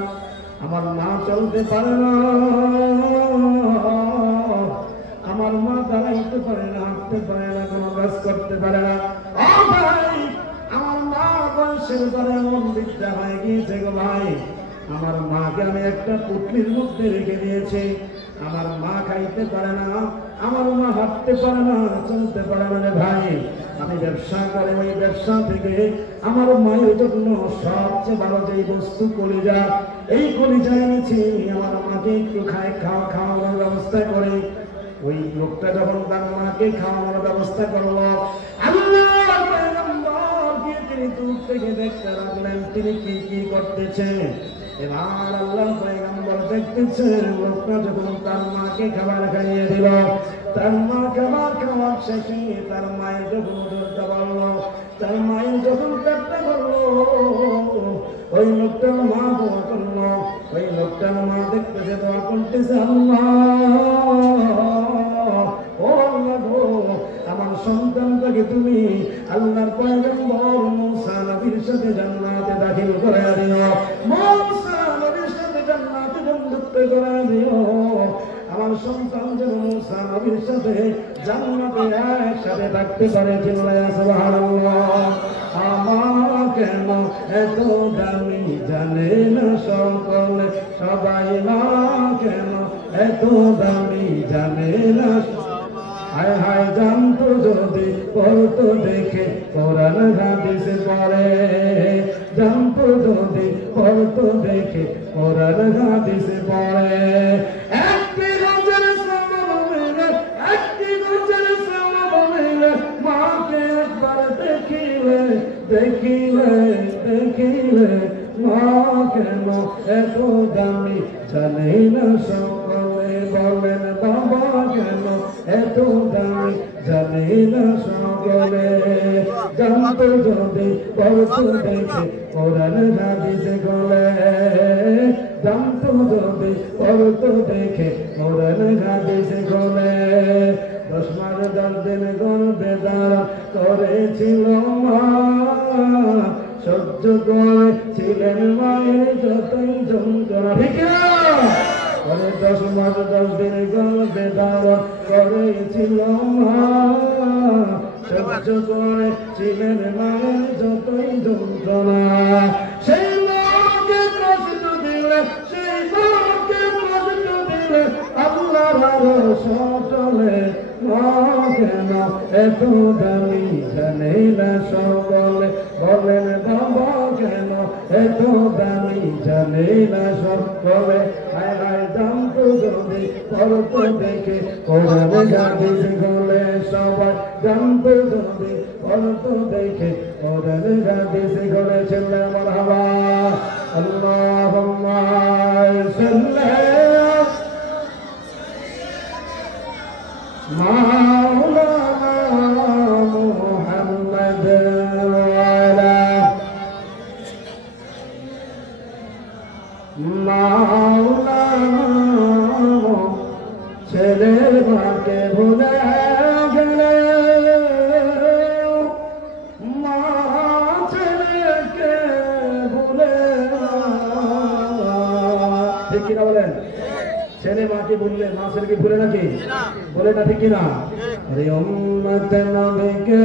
আমার মা চলতে পারে না, আমার মা দাঁড়াইতে পারে না, হাঁটতে পারে না, কোনো কাজ করতে পারে না। ভাই, আমার মা বয়সের ভারে এমন বৃদ্ধা হয়ে গিয়েছে গো ভাই, আমার মাকে আমি একটা পুটলির মধ্যে রেখে দিয়েছি, আমার মা খাইতে পারে না, আমার মা হাঁটতে পারে না, চলতে পারে না রে ভাই। আমি ব্যবসা করে ওই ব্যবসা থেকে আমার মায়ের জন্য সবচেয়ে ভালো যে বস্তু কলিজা, এই কলিজা এনেছি, আমার মাকে একটু খাওয়ানোর ব্যবস্থা করে। ওই লোকটা যখন তার মাকে খাওয়ানোর ব্যবস্থা করলো, আল্লাহর পয়গম্বর গিয়ে তিনি দূর থেকে দেখতে লাগলেন তিনি কি কি করতেছে। এবার আল্লাহর পয়গম্বর দেখতেছেন লোকটা যখন তার মাকে খাবার খাইয়ে দিল, তার মা খাবার শেষে তার মায়ের যখন উদরটা বললো, তার মায়ের যখন পেটটা বললো, ওই লোকটার মা দোয়া করলো, ওই লোকটার মা দেখতেছে দোয়া করতেছে, আল্লাহ ও আল্লাহ গো, আমার সন্তানটাকে তুমি আল্লাহর পয়গম্বর মুসা নবীর সাথে জান্নাতে দাখিল করে দিও, মুসা নবীর সাথে জান্নাতে বন্ধুত্ব করে দিও, আমার সন্তান যেন মুসা নবীর সাথে জান্নাতে একসাথে থাকতে পারে। চিল্লায়া সুবহানাল্লাহ। আমার কেন এত দামি জানে না সকলে, সবাই না কেন এত দামি জানে না, হায় হায় জানতো যদি পড়তো দেখে কোরআন হাদিস পড়ে, জানতো যদি পড়তো দেখে কোরআন হাদিস পড়ে। একটি গজল শোনাবো, একটি গজল শোনাবো, মাকে একবার দেখিলে দেখিলে দেখিলে, মা কেন এত দামি জানে না সকলে, বলেন বাবা কেন এত দামি জানে না সকলে, জানতো যদি পড়তো দেখে কোরআন হাদিস গলে, জানতো যদি পড়তো দেখে কোরআন হাদিস গলে। 10 মাস 10 দিন গর্ভে ধারণ করেছিল মা, সহ্য করেছিলেন মায়ের যতই যন্ত্রণা, ঠিক আছে? 10 মাস 10 দিন গর্ভে ধারণ করেছিল সহ্য করেছিলেন মায়ের যতই যন্ত্রণা সেই মাকে কষ্ট দিলে সেই মাকে কষ্ট দিলে আল্লাহর আরশ চলে কেন এত দামি জানে না সকলে বলেন বাবা কেন এত দামি জানে না সকলে হায় হায় জানতো যদি পড়তো দেখে কোরআনে হাদিস গলে সবাই জানতো যদি পড়তো দেখে কোরআনে হাদিস গলে ছেলে মারহাবা আল্লাহুম্মা সাল্লি مولانا محمد وعلى مولانا ছেলে মাকে ভুলে গেলে মা ছেলেকে ভুলে ঠিক কিনা বলেন ছেলে মাকে বললে মা ছেলেকে ভুলে নাকি বলে না ঠিক কিনা আরে উম্মত নবীকে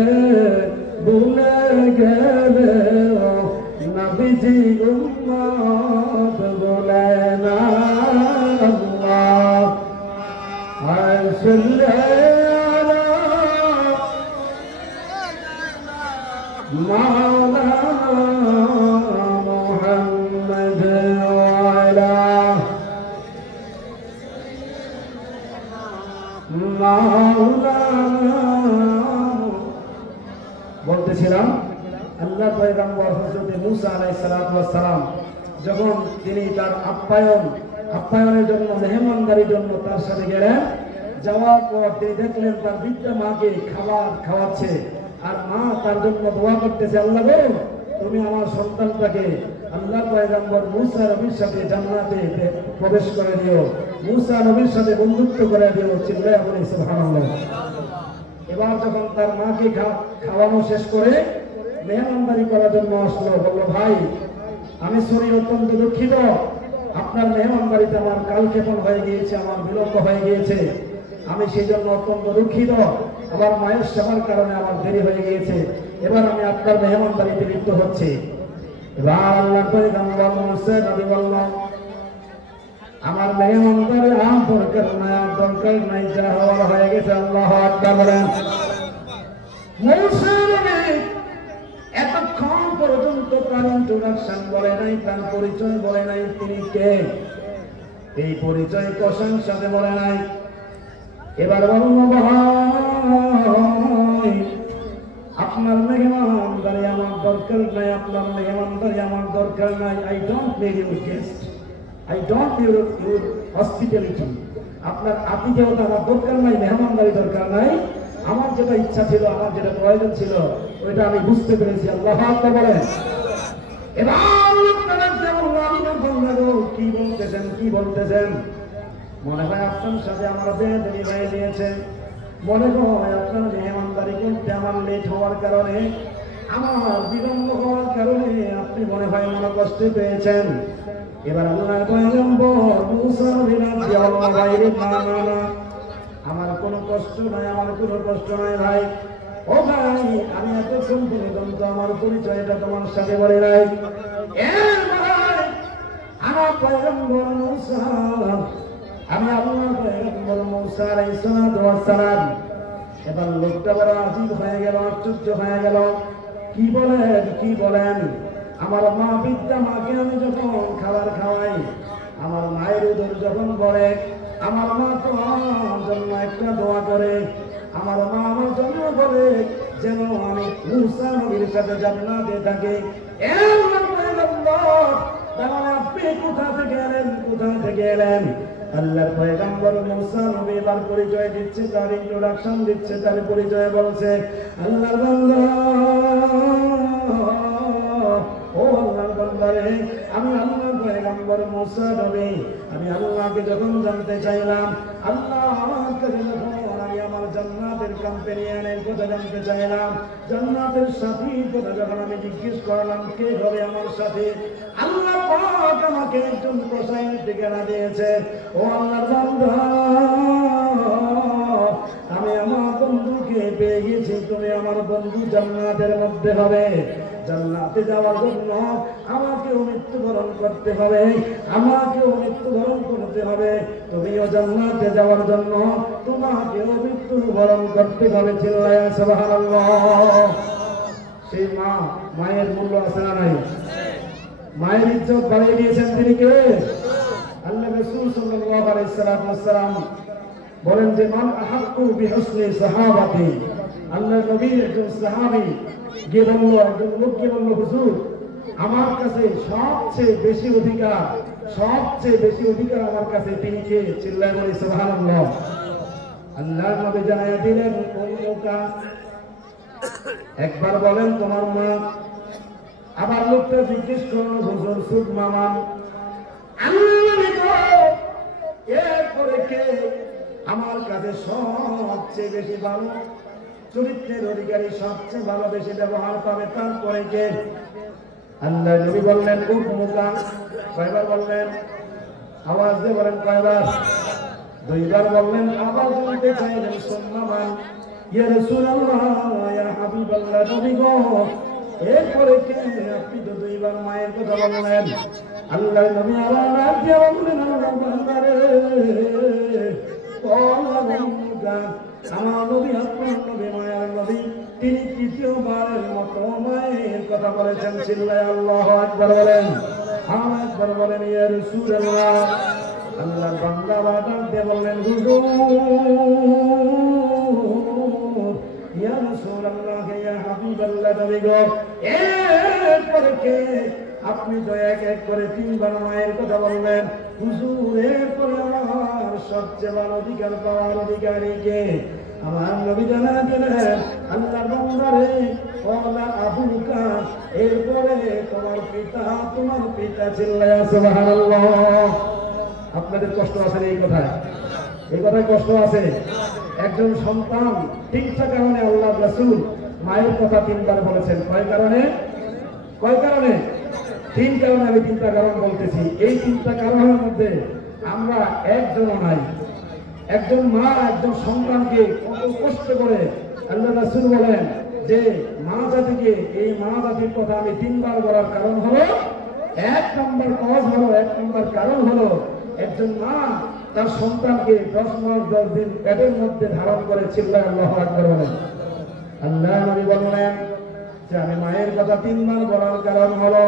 ভুলে গেলে নবীজি উম্মত বলে না আল্লাহ সাল্লি আলা মাওলানা মুহাম্মদ ওয়া আলা বলতেছিলাম আল্লাহ পয়গম্বর হযরত মুসা আলাইহিস সালাতু ওয়াস সালাম যখন তিনি তার আপ্যায়নের জন্য মেহমানদারির জন্য তার সাথে গেলেন যাওয়ার পর তিনি দেখলেন তার বৃদ্ধা মাকে খাবার খাওয়াচ্ছে আর মা তার জন্য দোয়া করতেছে আল্লাহ গো তুমি আমার সন্তানটাকে আল্লাহ পয়গম্বর মুসা নবীর সাথে জান্নাতে প্রবেশ করে দিও মুসা নবীর সাথে বন্ধুত্ব করে দিও চিল্লায়া বলে সুবহানাল্লাহ এবার যখন তার মাকে খাওয়ানো শেষ করে মেহমানদারি করার জন্য আসলো বলল ভাই আমি শরীর অত্যন্ত দুঃখিত আপনার মেহমানদারিতে আমার কালক্ষেপণ হয়ে গিয়েছে আমার বিলম্ব হয়ে গিয়েছে আমি সেই জন্য অত্যন্ত দুঃখিত আমার মায়ের সেবার কারণে আমার দেরি হয়ে গিয়েছে এবার আমি আপনার মেহমানদারিতে লিপ্ত হচ্ছি এবার আল্লাহ পয়গম্বর মুসা নবী বলল আমার মেহমানদারি দরকার নাই যা হওয়ার হয়ে গেছে আল্লাহু আকবার বলেন মুসা নবী এতক্ষণ পর্যন্ত তার ইন্ট্রোডাকশন বলে নাই তার পরিচয় বলে নাই তিনি কে এই পরিচয় প্রশংসাতে বলে নাই এবার বলল ভাই আপনার মেহমানদারি আমার দরকার নাই আপনার মেহমানদারি আমার দরকার নাই I don't need your guest I don't need your hospitality আপনার আতিথেয়তা আমার দরকার নাই মেহমানদারি দরকার নাই আমার যেটা ইচ্ছা ছিল আমার যেটা প্রয়োজন ছিল ওইটা আমি বুঝতে পেরেছি আল্লাহু আকবার বলেন এবার কি বলতেছেন মনে হয় আপনার সাথে আমার বেয়াদবি হয়ে গিয়েছে মনে হয় আপনার মেহমানদারি করতে আমার লেট হওয়ার কারণে আমার বিলম্ব হওয়ার কারণে আপনি মনে হয় মনে কষ্ট পেয়েছেন এবার আল্লাহর পয়গম্বর মুসা রাদিয়াল্লাহু বাইরে না আমার কোনো কষ্ট নাই আমার কোনো কষ্ট নাই ভাই ও ভাই আমি এতক্ষণ পর্যন্ত আমার পরিচয়টা তোমার সাথে বলে নাই ভাই আমার পয়গম্বর মুসা আমি আল্লাহর পয়গম্বর মুসা আলাইহিস সালাম এবার লোকটা বড় আজীব হয়ে গেল আশ্চর্য হয়ে গেল কি বলেন আমার মা বিদ্যা মাকে আমি যখন খাবার খাওয়াই আমার মায়ের উদর যখন পড়ে আমার মা তো আমার জন্য একটা দোয়া করে আমার মা আমার জন্য বলে যেন আমি মুসা নবীর সাথে জান্নাতে থাকি তাহলে আপনি কোথা থেকে এলেন আল্লাহর পয়গম্বর মুসা নবী তার পরিচয় দিচ্ছে তার ইন্ট্রোডাকশন দিচ্ছে তার পরিচয় বলছে আল্লাহর বান্দা ও আল্লাহর বান্দারে আমি আল্লাহর পয়গম্বর মুসা নবী আমি আল্লাহকে যখন জানতে চাইলাম আল্লাহ আমার কাছে যখন আমি আমার জান্নাত জান্নাতের কম্পেনিয়নের কথা জানতে চাইলাম, জান্নাতের সাথীর কথা যখন আমি জিজ্ঞেস করলাম কে হবে আমার সাথে, আল্লাহ পাক আমাকে একজন কসাইয়ের ঠিকানা দিয়েছে। ও আল্লাহর বান্দা, আমি আমার বন্ধুকে পেয়ে গেছি, তুমি আমার বন্ধু জান্নাতের মধ্যে হবে। জান্নাতে যাওয়ার জন্য আমাকেও মৃত্যুবরণ করতে হবে, আমাকেও মৃত্যুবরণ করতে হবে। তুমিও জান্নাতে যাওয়ার জন্য তোমাকেও মৃত্যুবরণ করতে হবে। চিল্লায়া সুবহানাল্লাহ। সেই মায়ের মূল্য আছে না নাই? মায়ের ইজ্জত বাড়িয়ে দিয়েছেন তিনি কে? আল্লাহ রাসূল সাল্লাল্লাহু আলাইহি ওয়াসাল্লাম বলেন যে মান আহাক্কু বিহুসনি সাহাবাতি। আল্লাহ নবীর একজন সাহাবী গিয়ে বলল, একজন লোক গিয়ে বলল, হুজুর আমার কাছে সবচেয়ে বেশি অধিকার আমার কাছে তিনি কে? চিল্লায় বলি সুবহানাল্লাহ। আল্লাহ নবী জানায়া দিলেন উম্মুকা। একবার বলেন তোমার মা। আবার লোকটা জিজ্ঞেস করল, হুজুর সুদমা মান। এরপরে কে? আমার কাছে সবচেয়ে বেশি ভালো চরিত্রের অধিকারী, সবচেয়ে ভালো বেশি ব্যবহার পাবে, তারপরে কে? আল্লাহ নবী বললেন উম্মুকা। কয়বার বললেন? আওয়াজ দিয়ে বলেন কয়বার? দুইবার বললেন। আবার বলতে চাইলেন সুম্মা মান। ইয়া রাসূলুল্লাহ, ইয়া হাবিবাল্লাহ, নবী গো এরপরে কে? আপনি তো দুইবার মায়ের কথা বললেন। আল্লাহ নবী আবার দিয়ে বললেন, আল্লাহ বান্দারে আমার নবী, আপনার নবী, মায়ের নবী, তিনি তৃতীয়বারের মতো মায়ের কথা বলেছেন। চিল্লায় আল্লাহু আকবার বলেন। একবার বলেন ইয়া রাসূলুল্লাহ। আল্লাহর বান্দা বারবার দিয়ে বললেন, হুজুর ইয়া রাসূলুল্লাহ, ইয়া হাবিবাল্লাহ, নবী গো এরপরে কে? আপনি তো এক এক করে তিনবার মায়ের কথা বললেন। হুজুর এরপরে আমার সবচেয়ে ভালো অধিকার পাওয়ার অধিকারী কে? আমার নবী জানা দিলেন, আল্লাহর বান্দারে ওয়ালা আবুকা, এরপরে তোমার পিতা। চিল্লায়া সুবহানাল্লাহ। আপনাদের কষ্ট আছে এই কথায়? এই কথায় কষ্ট আছে? একজন সন্তান তিনটা কারণে আল্লাহ রাসূল মায়ের কথা তিনবার বলেছেন। কয় কারণে? তিন কারণে। আমি তিনটা কারণ বলতেছি। এই তিনটা কারণের মধ্যে আমরা একজনও নাই। একজন মা একজন সন্তানকে কত কষ্ট করে, আল্লাহ রাসূল বলেন যে মা জাতিকে, এই মা জাতির কথা আমি তিনবার বলার কারণ হলো, এক নম্বর কারণ হলো একজন মা তার সন্তানকে 10 মাস 10 দিন পেটের মধ্যে ধারণ করে। চিল্লায় আল্লাহু আকবার বলেন। আল্লাহ নবী বললেন যে আমি মায়ের কথা তিনবার বলার কারণ হলো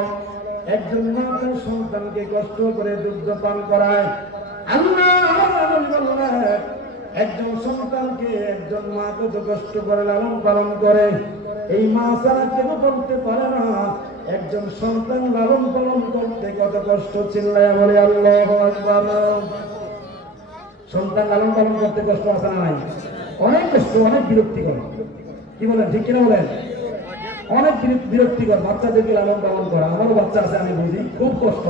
একজন মা তার সন্তানকে কষ্ট করে দুগ্ধ পান করায়। আল্লাহ নবী বললেন একজন সন্তানকে একজন মা কত কষ্ট করে লালন পালন করে, এই মা ছাড়া কেউ করতে পারে না। একজন সন্তান লালন পালন করতে কত কষ্ট। চিল্লায়া বলে আল্লাহু আকবার। সন্তান লালন পালন করতে কষ্ট আছে না নাই? অনেক কষ্ট, অনেক বিরক্তিকর। কি বলেন, ঠিক কিনা বলেন? অনেক বিরক্তিকর বাচ্চাদেরকে লালন পালন করা। আমারও বাচ্চা আছে, আমি বুঝি, খুব কষ্ট।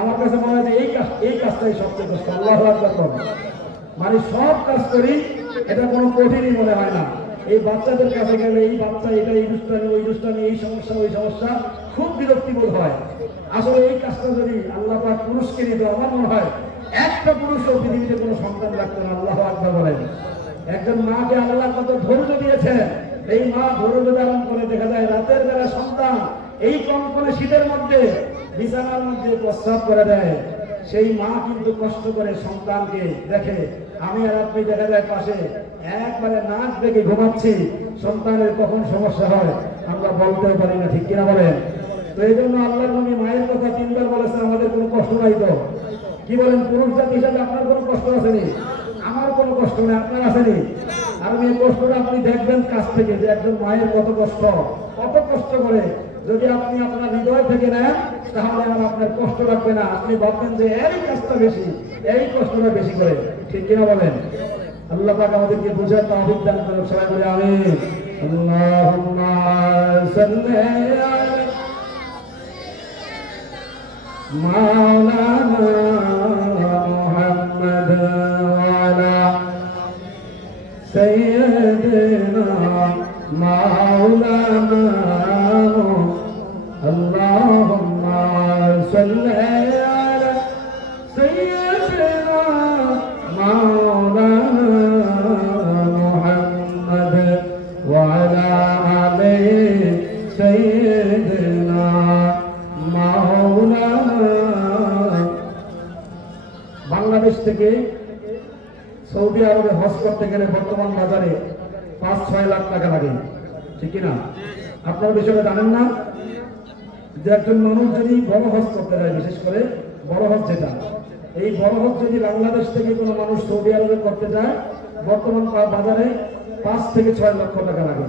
আমার কাছে মনে হয় যে এই কাজটাই সবচেয়ে কষ্ট। আল্লাহু আকবার। মানে সব কাজ করি, এটা কোনো কঠিনই মনে হয় না। এই বাচ্চাদের কাছে গেলে এই বাচ্চা এটা, এই দুষ্টামি ওই দুষ্টামি, এই সমস্যা ওই সমস্যা, খুব বিরক্তিবোধ হয়। আসলে এই কাজটা যদি আল্লাহ পাক পুরুষকে দিত, আমার মনে হয় একটা পুরুষও পৃথিবীতে কোনো সন্তান রাখতো না। আল্লাহু আকবার বলেন। একজন মাকে আল্লাহ কত ধৈর্য দিয়েছেন। এই মা ধৈর্য ধারণ করে, দেখা যায় রাতের বেলা সন্তান এই কনকনে শীতের মধ্যে বিছানার মধ্যে প্রস্রাব করে দেয়। সেই মা কিন্তু কষ্ট করে সন্তানকে দেখে। আমি আর আপনি দেখা যায় পাশে একবারে নাক দেখে ঘুমাচ্ছি, সন্তানের কখন সমস্যা হয় আমরা বলতেও পারি না। ঠিক কিনা বলেন? তো এই জন্য আল্লাহর নবী মায়ের কথা তিনবার বলেছেন। আমাদের কোনো কষ্ট নাই তো? কি বলেন? পুরুষ জাতি হিসাবে আপনার কোনো কষ্ট আসেনি? আমার কোনো কষ্ট নেই, আপনার আসেনি? আর এই কষ্টটা আপনি দেখবেন কাছ থেকে যে একজন মায়ের কত কষ্ট করে। যদি আপনি আপনার হৃদয় থেকে নেন তাহলে আর আপনার কষ্ট লাগবে না। আপনি ভাববেন যে এই কাজটা বেশি, এই কষ্টটা বেশি করে। ঠিক কিনা বলেন? আল্লাহ পাক আমাদেরকে বুঝার তৌফিক দান করুন। সবাই বলে আমিন। আল্লাহুম্মা সাল্লি আলা মাওলানা মুহাম্মাদ ওয়া আলা সাইয়্যিদিনা মাওলানা আল্লাহুম্মা সাল্লি আলা সাইয়্যিদিনা মাওলানা মুহাম্মদ ওয়া আলা আলি সাইয়্যিদিনা মাওলানা। বাংলাদেশ থেকে সৌদি আরবে হজ করতে গেলে বর্তমান বাজারে ৫-৬ লাখ টাকা লাগে, ঠিক কিনা? আপনারা বিষয়টা জানেন না যে একজন মানুষ যদি বড় হজ করতে যায়, বিশেষ করে বড় হজ যেটা, এই বড় হজ যদি বাংলাদেশ থেকে কোনো মানুষ সৌদি আরবে করতে যায় বর্তমান বাজারে ৫ থেকে ৬ লক্ষ টাকা লাগে।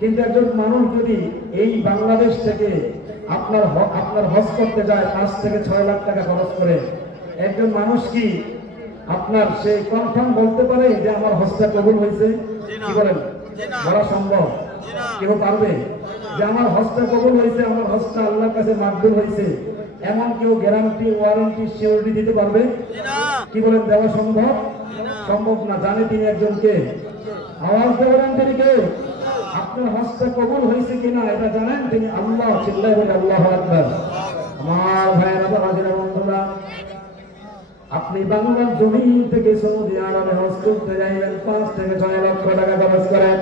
কিন্তু একজন মানুষ যদি এই বাংলাদেশ থেকে আপনার হজ করতে যায় ৫ থেকে ৬ লাখ টাকা খরচ করে, একজন মানুষ কি আপনার সে কনফার্ম বলতে পারে যে আমার হজটা কবুল হয়েছে? কি বলেন? বলা সম্ভব? কেউ পারবে যে আমার হজটা কবুল হয়েছে, আমার হজটা আল্লাহর কাছে মাকবুল হয়েছে, এমন কেউ গ্যারান্টি, ওয়ারেন্টি, সিওরিটি দিতে পারবে? কি বলেন? দেওয়া সম্ভব? সম্ভব না। জানে তিনি একজনকে? আওয়াজ দেবেন তিনি কে? আপনার হজটা কবুল হয়েছে কিনা এটা জানেন তিনি? আল্লাহ। চিল্লায় বলে আল্লাহু আকবার। আমার ভাইয়েরা, বাবাজিরা, বন্ধুরা, আপনি বাংলার জমিন থেকে সৌদি আরবে হজ করতে যাইবেন ৫ থেকে ৬ লক্ষ টাকা খরচ করেন।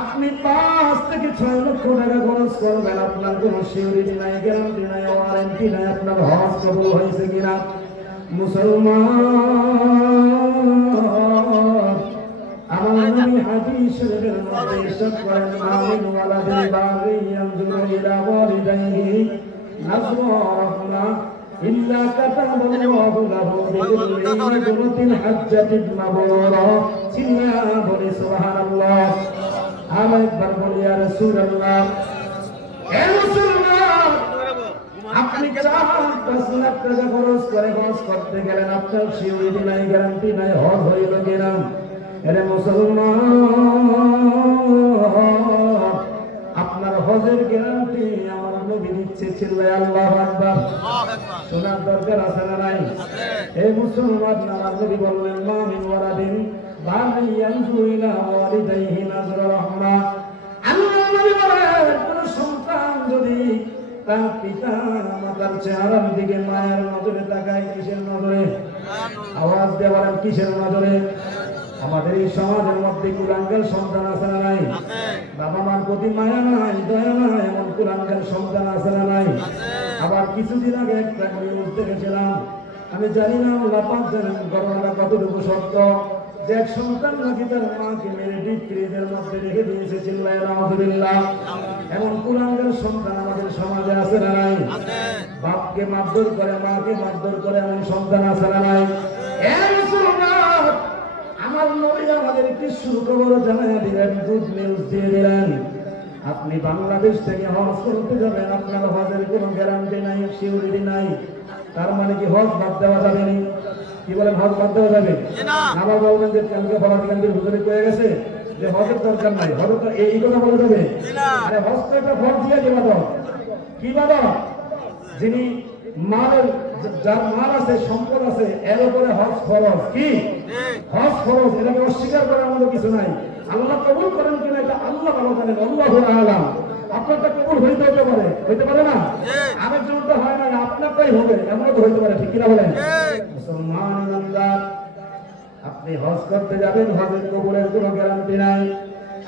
আপনি ৫ থেকে ৬ লক্ষ টাকা খরচ করবেন, আপনার কোন সিউরিটি নাই, গ্যারান্টি নাই, ওয়ারেন্টি নাই আপনার হজ কবুল হয়েছে কিনা। মুসলমান, আমার নবী হাদিস শরীফের মধ্যে ইরশাদ করেন, আমিন ওয়ালাদিন বাগি ইয়ানজুরু ইলা ওয়ালিদাইহি নাযরা রাহমা ইল্লা কাতাবাল্লাহু লাহু বিকুল্লি বুনুতিন হাজ্জাতিন মাবরুরা। চিল্লা বলি সুবহানাল্লাহ। আর একবার বলি ইয়া রাসূলুল্লাহ। হে মুসলমান, আপনি ৪-৫ লাখ টাকা খরচ করে হজ করতে গেলেন, আপনার সিউরিটি নাই, গ্যারান্টি নাই, হজ হইল কিনা? এরে মুসলমান, আপনার হজের গ্যারান্টি আমার নবী দিচ্ছে। চিল্লায় আল্লাহু আকবার। শোনার দরকার আছে না নাই? হে মুসলমান, আমার নবী বললেন, মা মিন ওয়ালাদিন বাগি ইয়ানজুরু ইলা ওয়ালিদাইহি নাযরা রাহমা। আল্লাহর নবী বলেন, কোন সন্তান যদি তার পিতা মাতার চেহারার দিকে মায়ের নজরে তাকায়, কিসের নজরে? আওয়াজ দিয়ে বলেন, কিসের নজরে? আমাদের এই সমাজের মধ্যে কুলাঙ্গার সন্তান আছে না নাই? বাবা মার প্রতি মায়া নাই, দয়া নাই, এমন কুলাঙ্গার সন্তান আছে না নাই? আবার কিছুদিন আগে একটা নিউজ দেখেছিলাম, আমি জানি না আল্লাহ পাক জানেন ঘটনাটা কতটুকু সত্য, যে এক সন্তান নাকি তার মাকে মেরে ডিপ ফ্রিজের মধ্যে রেখে দিয়েছে। চিল্লায় আলহামদুলিল্লাহ। এমন কুলাঙ্গার সন্তান আমাদের সমাজে আছে না নাই? বাপকে মারধর করে, মাকে মারধর করে, এমন সন্তান আছে না নাই? আমার নবী আমাদেরকে সুখবর জানায় দিলেন, গুড নিউজ দিয়ে দিলেন। আপনি বাংলাদেশ থেকে হজ করতে যাবেন, আপনার হজের কোনো গ্যারান্টি নাই, সিউরিটি নাই, তার মানে কি হজ বাদ দেওয়া যাবে না? কি বলেন? হজ বাদ দেওয়া যাবে? আবার বলবেন যে কালকে বলাকান্দির হুজুরে কয়ে গেছে যে হজের দরকার নাই, হজের তো এই কথা বলা যাবে? আরে হজ তো একটা ফরজিয়াত ইবাদত। কি ইবাদত? যিনি মালের, যার মাল আছে, সম্পদ আছে, এর উপরে হজ ফরজ। কি হজ ফরজ? এটাকে অস্বীকার করার মতো কিছু নাই। আল্লাহ কবুল করেন কিনা এটা আল্লাহ ভালো জানেন, আল্লাহু আ'লাম। আপনারটা কবুল হইতে পারে, হইতে পারে না? আরেকজনটা হয় না, আপনারটাই হবে, এমনও তো হইতে পারে, ঠিক কিনা বলেন? মুসলমান, আপনি হজ করতে যাবেন, হজের কবুলের কোনো গ্যারান্টি নাই।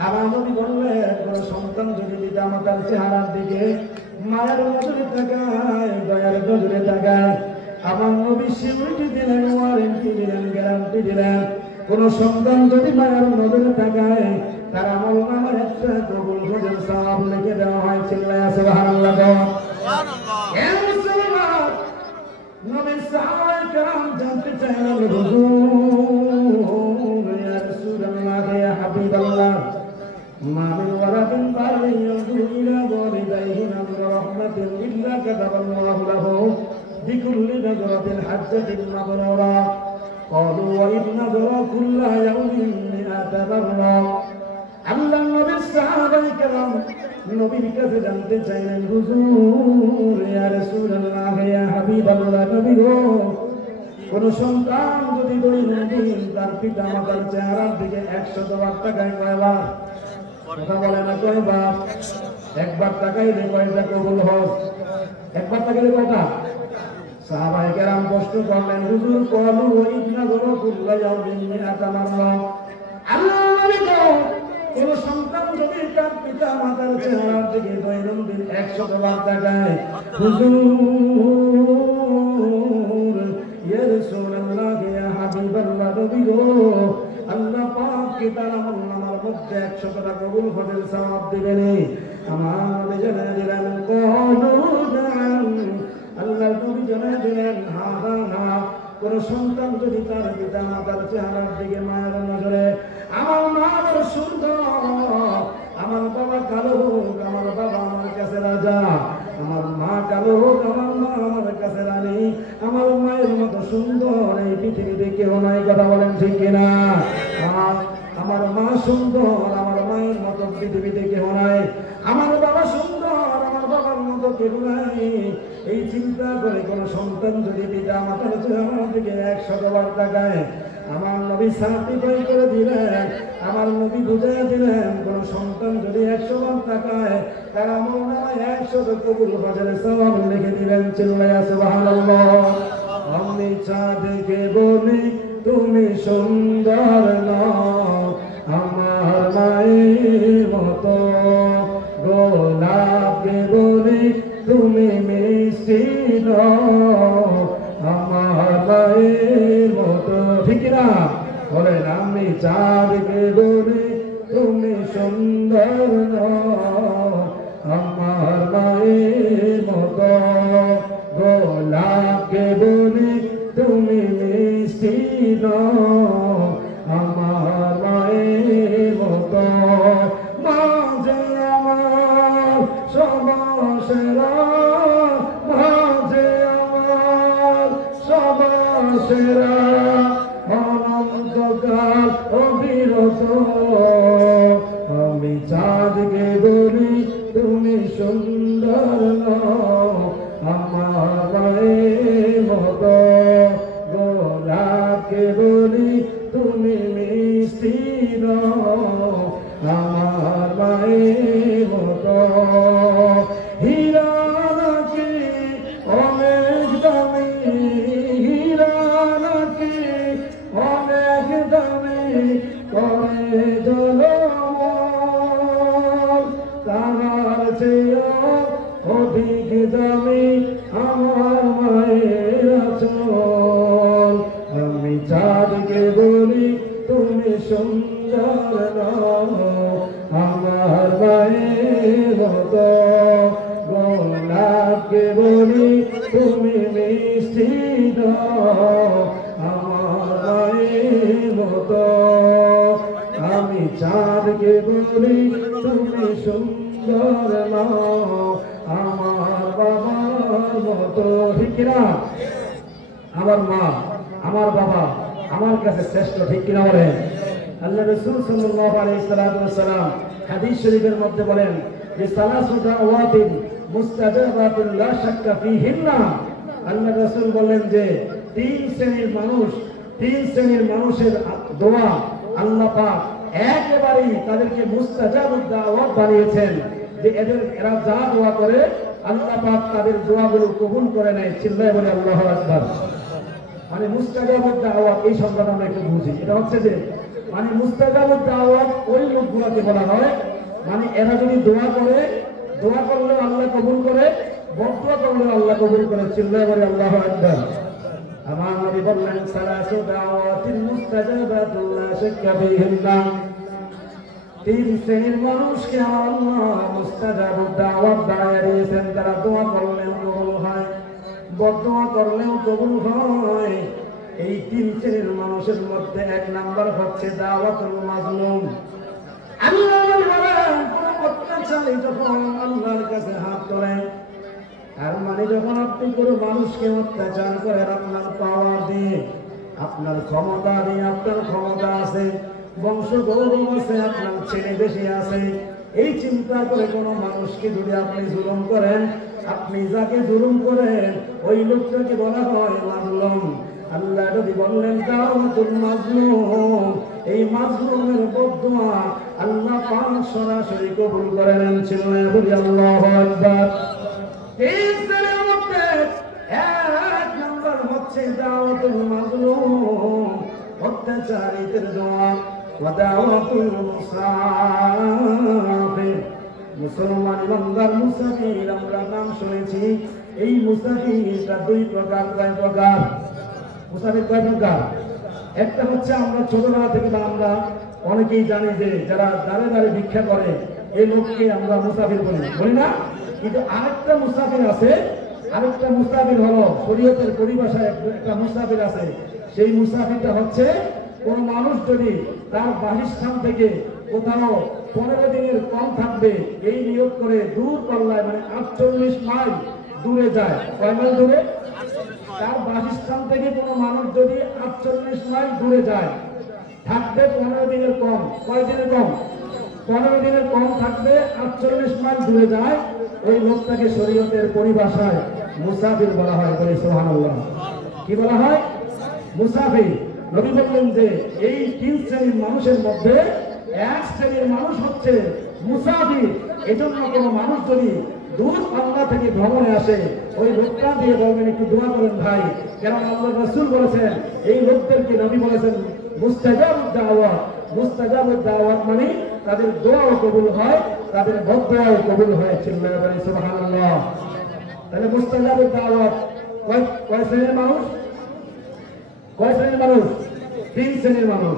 আমার নবী বললেন, কোন সন্তান যদি পিতা মাতার চেহারার দিকে মায়ের নজরে তাকায়, দয়ার নজরে তাকায়, আমার নবী সিউরিটি দিলেন, ওয়ারেন্টি দিলেন, গ্যারান্টি দিলেন, কোন সন্তান যদি মায়ের নজরে তাকায়, তার আমল নামায় একটা কবুল হজের সওয়াব লিখে দেওয়া হয়। চিল্লায়া সুবহানাল্লাহ। হে মুসলমান, নবীর সাহাবায়ে কেরাম জানতে চাইলেন, হুজুর, ইয়া রাসূলুল্লাহ, ইয়া হাবিবাল্লাহ, মা মিন ওয়ালাদিন বাগি ইয়ানজুরু ইলা ওয়ালিদাইহি নাযরা রাহমাতিন ইল্লা কাতাবাল্লাহু লাহু বিকুল্লি নাযরাতিন হাজ্জাতিন মাবরুরা। ক্বালু ওয়া ইন নাযরা কুল্লা ইয়াউমিন মিআতা মাররা। আল্লাহর নবীর সাহাবায়ে কেরাম নবীর কাছে জানতে চাইলেন, হুজুর, ইয়া রাসূলুল্লাহ, ইয়া হাবিবাল্লাহ, নবী গো, কোন সন্তান যদি দৈনন্দিন তার পিতা মাতার চেহারার দিকে 100 বার তাকায় কয়বার? কথা বলে না কয়বার? একবার তাকাইলে কয়টা কবুল হজ? একবার তাকাইলে কয়টা? সাহাবায়ে কেরাম প্রশ্ন করলেন, হুজুর ক্বালু ইন্না গুরুকুল্লা ইয়াউমিন মিআতা মাররা। আল্লাহ নবী কোন সন্তান যদি তার পিতা মাতার চেহারার দিকে দৈনন্দিন 100 বার তাকায়, হুজুর ইয়া রাসূলুল্লাহ ইয়া হাবিবাল্লাহ, নবী গো আল্লাহ পাক কি তার আমলনামার মধ্যে 100 টাকা কবুল হজের সওয়াব দিবেন? আমার নবী জানায় দিলেন ক্বালু না'ম। আল্লাহ নবী জানায় দিলেন হ্যাঁ হ্যাঁ হ্যাঁ। কোন সন্তান যদি তার পিতা মাতার চেহারার দিকে মায়ের নজরে, আমার মা বড় সুন্দর, আমার বাবা কালো হোক, আমার বাবা আমার কাছে রাজা, আমার মা কালো হোক, আমার মা আমার কাছে রানী, আমার মায়ের মতো সুন্দর এই পৃথিবীতে কেউ নাই। কথা বলেন ঠিক কিনা? আমার মা সুন্দর, আমার মায়ের মতো পৃথিবীতে কেউ নাই। আমার বাবা সুন্দর, আমার বাবার মতো কেউ নাই। এই চিন্তা করে কোন সন্তান যদি পিতা মাতার চেহারার দিকে 100 বার তাকায়, আমার নবী সার্টিফাই করে দিলেন, আমার নবী বুঝিয়ে দিলেন, কোন সন্তান যদি 100 বার তাকায় তার আমলনামায় 100 কবুল হজের সওয়াব লিখে দিবেন। চিল্লায়া সুবহানাল্লাহ। আমি চাঁদকে বলি তুমি সুন্দর নও, আমার মায়ের মতো, গোলাপকে বলি তুমি মিষ্টি নও, আমার মায়ের মতো। ঠিক না? বলেন আমি চাঁদকে বলি তুমি সুন্দর নও, আমার মায়ের মতো, গোলাপকে বলি তুমি মিষ্টি নও, আমার মায়ের মতো। মা যে আমার সবাসেরা, মা যে আমার সবাসেরা, অনন্তকাল অবিরত। আমি চাঁদকে বলি তুমি সুন্দর নও, আমার মায়ের মতো, গোলাপকে বলি তুমি মিষ্টি নও, আমার মায়ের মতো। হীরা নাকি অনেক দামি, হীরা নাকি অনেক দামি, করে জলমল, তাহার চেয়েও অধিক দামি আমার মায়ের আঁচল। আমি চাঁদকে বলি তুমি সুন্দর নও, আমার মায়ের মতো, গোলাপকে বলি তুমি মিষ্টি নও, আমার মায়ের মতো। আমি চাঁদকে বলি তুমি সুন্দর নও, আমার বাবার মতো। ঠিক না? আমার মা, আমার বাবা আমার কাছে শ্রেষ্ঠ। ঠিক কিনা বলেন? আল্লাহ রাসূল সাল্লাল্লাহু আলাইহি ওয়াসাল্লাম হাদিস শরীফের মধ্যে বলেন যে সালাসু দাওয়াতিন মুস্তাজাবাতুন লা শাক্কা ফীহিন্না। আল্লাহ রাসূল বলেন যে তিন শ্রেণীর মানুষের দোয়া আল্লাহ পাক একেবারেই তাদেরকে মুস্তাজাবুদ দাওয়াত বানিয়েছেন, যে এরা যা দোয়া করে আল্লাহ পাক তাদের দোয়াগুলো কবুল করে নেয়। চিল্লায় বলে আল্লাহু আকবার। মানে মুস্তাজাবুদ দাওয়াত এই শব্দটা আমরা একটু বুঝি। এটা হচ্ছে যে মানে মুস্তাজাবুদ দাওয়াত ওই লোকগুলোকে বলা হয়, মানে এরা যদি দোয়া করে, দোয়া করলেও আল্লাহ কবুল করে, বদদোয়া করলেও আল্লাহ কবুল করে। চিল্লায় বলে আল্লাহু আকবার। আমার নবী বললেন সালাসু দাওয়াতিন মুস্তাজাবাতুন লা শাক্কা ফীহিন্না। তিন শ্রেণীর মানুষকে আল্লাহ মুস্তাজাবুদ দাওয়াত বানিয়ে দিয়েছেন, তারা দোয়া করলেও কবুল হয়, বদদোয়া করলেও কবুল হয়। এই তিন শ্রেণীর মানুষের মধ্যে এক নাম্বার হচ্ছে দাওয়াতুল মাজলুম। আল্লাহ বলেন কোন অত্যাচারী যখন আল্লাহর কাছে হাত তোলেন, আর মানে যখন আপনি কোনো মানুষকে অত্যাচার করেন আপনার পাওয়ার দিয়ে, আপনার ক্ষমতা দিয়ে, আপনার ক্ষমতা আছে, বংশ গৌরব আছে, আপনার ছেলে বেশি আছে, এই চিন্তা করে কোনো মানুষকে যদি আপনি জুলুম করেন, আপনি যাকে জুলুম করেন ওই লোকটাকে বলা হয় মাজলুম। আল্লাহ নবী বললেন দাওয়াতুল মাজলুম, এই মাজলুমের বদদুয়া আল্লাহ পাক সরাসরি কবুল করে নেন। চিল্লায়ে বলি আল্লাহু আকবার। এই শ্রেণীর মধ্যে এক নম্বর হচ্ছে দাওয়াতুল মাজলুম, অত্যাচারিতের দোয়া, ওয়া দাওয়াতুল মুসাফির, মুসলমান ইমানদার মুসাফির আমরা নাম শুনেছি। এই মুসাফিরটা দুই প্রকার। কয় প্রকার মুসাফির? কয় প্রকার? একটা হচ্ছে আমরা ছোটবেলা থেকে আমরা অনেকেই জানি যে যারা দাঁড়ে দাঁড়ে ভিক্ষা করে এই লোককে আমরা মুসাফির বলি না? কিন্তু আরেকটা মুসাফির আছে, আরেকটা মুসাফির হলো শরীয়তের পরিভাষায় একটা মুসাফির আছে। সেই মুসাফিরটা হচ্ছে কোন মানুষ যদি তার বাসস্থান থেকে কোথাও 15 দিনের কম থাকবে এই নিয়োগ করে দূর পাল্লায় মানে 48 মাইল দূরে যায়। কয় মাইল দূরে? তার বাসস্থান থেকে কোন মানুষ যদি 48 মাইল দূরে যায়, থাকবে 15 দিনের কম। কয় দিনের কম? 15 দিনের কম থাকবে, 48 মাইল দূরে যায়, ওই লোকটাকে শরীয়তের পরিভাষায় মুসাফির বলা হয়। বলে সুবহানাল্লাহ। কি বলা হয়? মুসাফির। নবী বললেন যে এই তিন শ্রেণীর মানুষের মধ্যে এক শ্রেণীর মানুষ হচ্ছে মুসাফির। এজন্য কোনো মানুষ যদি দূর পাল্লা থেকে ভ্রমণে আসে ওই লোকটা দিয়ে বলবেন একটু দোয়া করেন ভাই, কারণ আল্লাহ রাসূল বলেছেন এই লোকদেরকে নবী বলেছেন মুস্তাজাবুদ দাওয়াত। মুস্তাজাবুদ দাওয়াত মানে তাদের দোয়াও কবুল হয়, তাদের বদদোয়াও কবুল হয়। চিল্লায়ে বলেন সুবহানাল্লাহ। তাহলে মুস্তাজাবুদ দাওয়াত কয় শ্রেণীর মানুষ? কয় শ্রেণীর মানুষ? তিন শ্রেণীর মানুষ।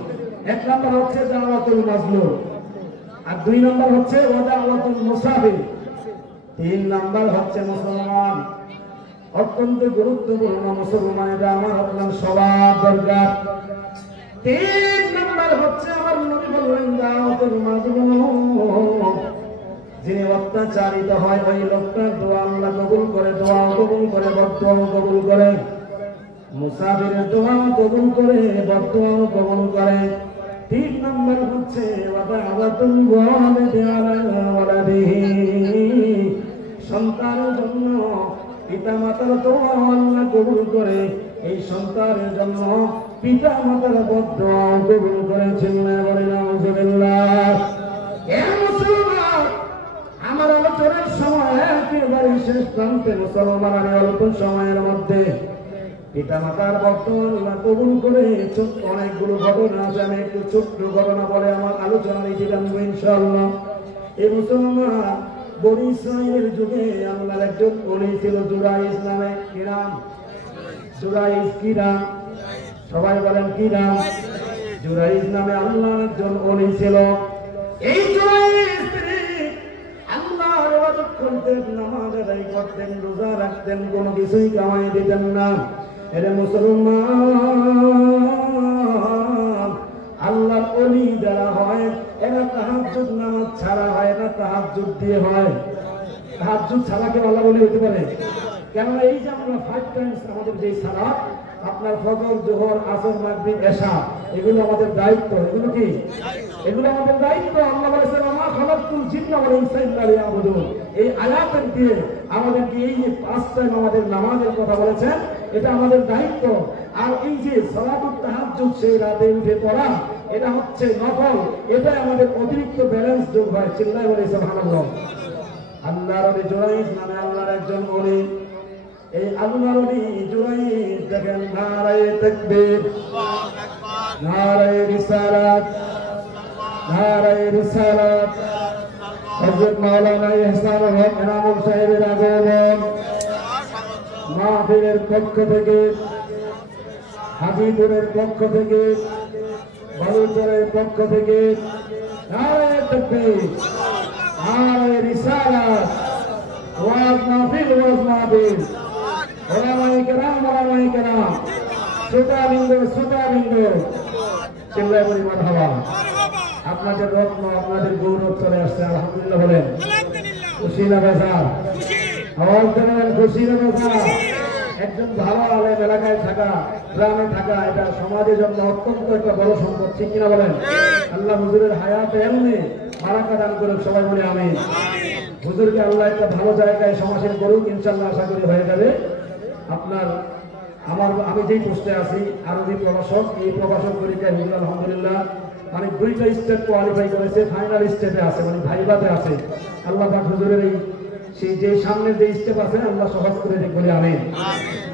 এক নম্বর হচ্ছে দাওয়াতুল মাজলুম, আর দুই নম্বর হচ্ছে ওয়াদাওয়াতুল মুসাফির, তিন নম্বর হচ্ছে মুসলমান। অত্যন্ত গুরুত্বপূর্ণ মুসলমানেরা আমার আপনার সবার দরকার। তিন নম্বর হচ্ছে আমার নবী বললেন দাওয়াতুল মাজলুম, যিনি অত্যাচারিত হয় ওই লোকটার দোয়া আল্লাহ কবুল করে, দোয়া কবুল করে, বদদোয়া কবুল করে। মুসাফিরের দোয়া কবুল করে, বদদোয়া কবুল করে। তিন নম্বর হচ্ছে ওয়াদাওয়াতুল ওয়ালিদি আলা ওয়ালাদিহি, সন্তানের জন্য পিতা মাতার দোয়া আল্লাহ কবুল করে, এই সন্তানের জন্য পিতা মাতার বদদোয়া কবুল করেছেন। বলেন আলহামদুলিল্লাহ। এ মুসলমান, আমার আলোচনার সময় একেবারে শেষ প্রান্তে। মুসলমান অল্প সময়ের মধ্যে পিতা মাতার বদদোয়া কবুল করে। অনেকগুলো ঘটনা আছে, আমি একটু ছোট্ট ঘটনা বলে আমার আলোচনা নিতে জানবো ইনশাআল্লাহ। এই মুসলমান বনি ইসরাইলের যুগে আল্লাহর একজন ওলি ছিল জুরাইজ নামে। কি নাম? জুরাইজ। কি নাম? সবাই বলেন কি নাম? জুরাইজ নামে আল্লাহর একজন ওলি ছিল। এই জুরাইজ তিনি আল্লাহর ইবাদত করতেন, নামাজ আদায় করতেন, রোজা রাখতেন, কোনো কিছুই কামাই দিতেন না। এরে মুসলমান, আল্লাহর ওলি যারা হয় এরা তাহাজ্জুদ নামাজ ছাড়া হয় না, তাহাজ্জুদ দিয়ে হয়। তাহাজ্জুদ ছাড়া কেউ আল্লাহর ওলি হতে পারে? কেননা এই যে আমরা 5 টাইমস আমাদের যে সালাত, আপনার ফজর, যোহর, আসর, মাগরিব, এশা, এগুলো আমাদের দায়িত্ব। এগুলো কি? এগুলো আমাদের দায়িত্ব। আল্লাহ বলেছেন আমা খালাকতুল জিন্না ওয়াল ইনসা ইল্লা লিয়াবুদুন। এই আয়াতের দিয়ে আমাদেরকে এই যে 5 টাইম আমাদের নামাজের কথা বলেছেন, এটা আমাদের দায়িত্ব। আর এই যে সালাতুত তাহাজ্জুদ, সেই রাতে উঠে পড়া, এটা হচ্ছে নফল, এটা আমাদের অতিরিক্ত ব্যালেন্স যোগ হয়। চিল্লায়ে বলে সুবহানাল্লাহ। আল্লাহর ওলি জুরাইজ নামে আল্লাহর একজন ওলি। এই আল্লাহর ওলি জুরাইজ দেখেন, নারায়ে তাকবীর, নারায়ে রিসালাত, নারায়ে রিসালাত। হযরত মাওলানা ইহসানুল হক ইমামুল সাহেবের আগমন মাহফিলের পক্ষ থেকে, হাজীপুরের পক্ষ থেকে, বালুচরের পক্ষ থেকে নারায়ে তাকবীর, নারায়ে রিসালাত। ওয়াজ মাহফিল, ওয়াজ মাহফিল, ওলামায়ে কেরাম, ওলামায়ে কেরাম, শ্রোতাবৃন্দ, শ্রোতাবৃন্দ, চিল্লায়ে বলি মারহাবা। আপনাদের রত্ন, আপনাদের গৌরব চলে আসছে। আলহামদুলিল্লাহ বলেন। খুশি না বেজা? আওয়াজ দেন, খুশি না বেজা? একজন ভালো আলেম এলাকায় থাকা, গ্রামে থাকা, এটা সমাজের জন্য অত্যন্ত একটা বড় সম্পদ। ঠিক কিনা বলেন? আল্লাহ হুজুরের হায়াতে এমনি বারাকা দান করুক। সবাই বলে আমিন। হুজুরকে আল্লাহ একটা ভালো জায়গায় সমাসীন করুক, ইনশাআল্লাহ আশা করি হয়ে যাবে। আপনার আমি যেই পোস্টে আছি আরবি প্রভাষক, এই প্রভাষক পরীক্ষায় হুজুর আলহামদুলিল্লাহ মানে 2টা স্টেপ কোয়ালিফাই করেছে, ফাইনাল স্টেপে আছে, মানে ভাইভাতে আছে। আল্লাহ পাক হুজুরের এই সেই যে সামনের যে স্টেপ আছে আল্লাহ সহজ করে দিক বলে আমিন।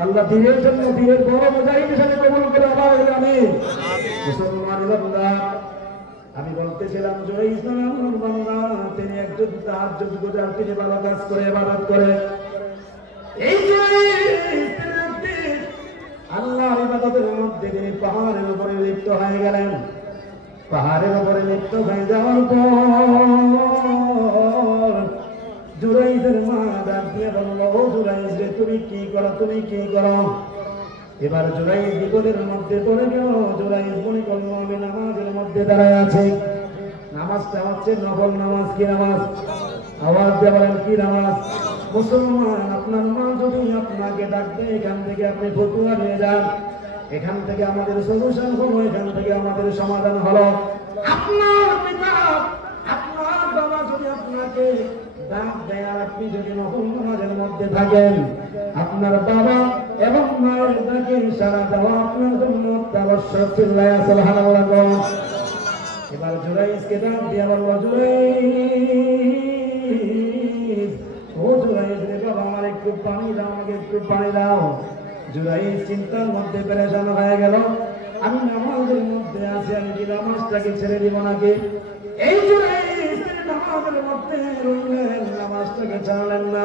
আল্লাহ দিনের জন্য দিনের বড় মুজাহিদ হিসেবে কবুল করে আবার বলে আমিন। মুসলমান বান্দা, আমি বলতেছিলাম জয় ইসলামের বান্দা, তিনি একজন তাহাজ্জুদ গুজার, তিনি ভালো কাজ করে ইবাদত করে। এই যে আল্লাহর ইবাদতের মধ্যে তিনি পাহাড়ের উপরে লিপ্ত হয়ে গেলেন। পাহাড়ের উপরে লিপ্ত হয়ে যাওয়ার পর জুরাইজের মা ডাক দিয়ে বলল, ও জুরাইজ রে, তুমি কি করো, তুমি কি করো? এবার জুরাইজ বিপদের মধ্যে পড়ে গেল। জুরাইজ মনে করলো আমি নামাজের মধ্যে দাঁড়ায় আছি, নামাজটা হচ্ছে নফল নামাজ। কি নামাজ? আওয়াজ দিয়ে বলেন কি নামাজ? মুসলমান, আপনার মা যদি আপনাকে ডাকবে, এখান থেকে আপনি ফতুয়া নিয়ে যান, এখান থেকে আমাদের সলিউশন হলো, এখান থেকে আমাদের সমাধান হলো। আপনার পিতা, আপনার বাবা যদি আপনাকে ডাক দেয়, আপনি যদি নফল নামাজের মধ্যে থাকেন, আপনার বাবা এবং মায়ের ডাকে সাড়া দেওয়া আপনার জন্য অত্যাবশ্যক। চিল্লায়া সুবহানাল্লাহ। এবার জুরাইজকে ডাক দিয়ে বলল, জুরাইজ, ও জুরাইজ রে বাবা, আমার একটু পানি দাও, আমাকে একটু পানি দাও। জুরাইজ চিন্তার মধ্যে পেরেশান হয়ে গেল, আমি নামাজের মধ্যে আছি, আমি কি নামাজটাকে ছেড়ে দিব নাকি? এই জুরাইজ নামাজের মধ্যে রইলেন, নামাজটাকে ছাড়লেন না।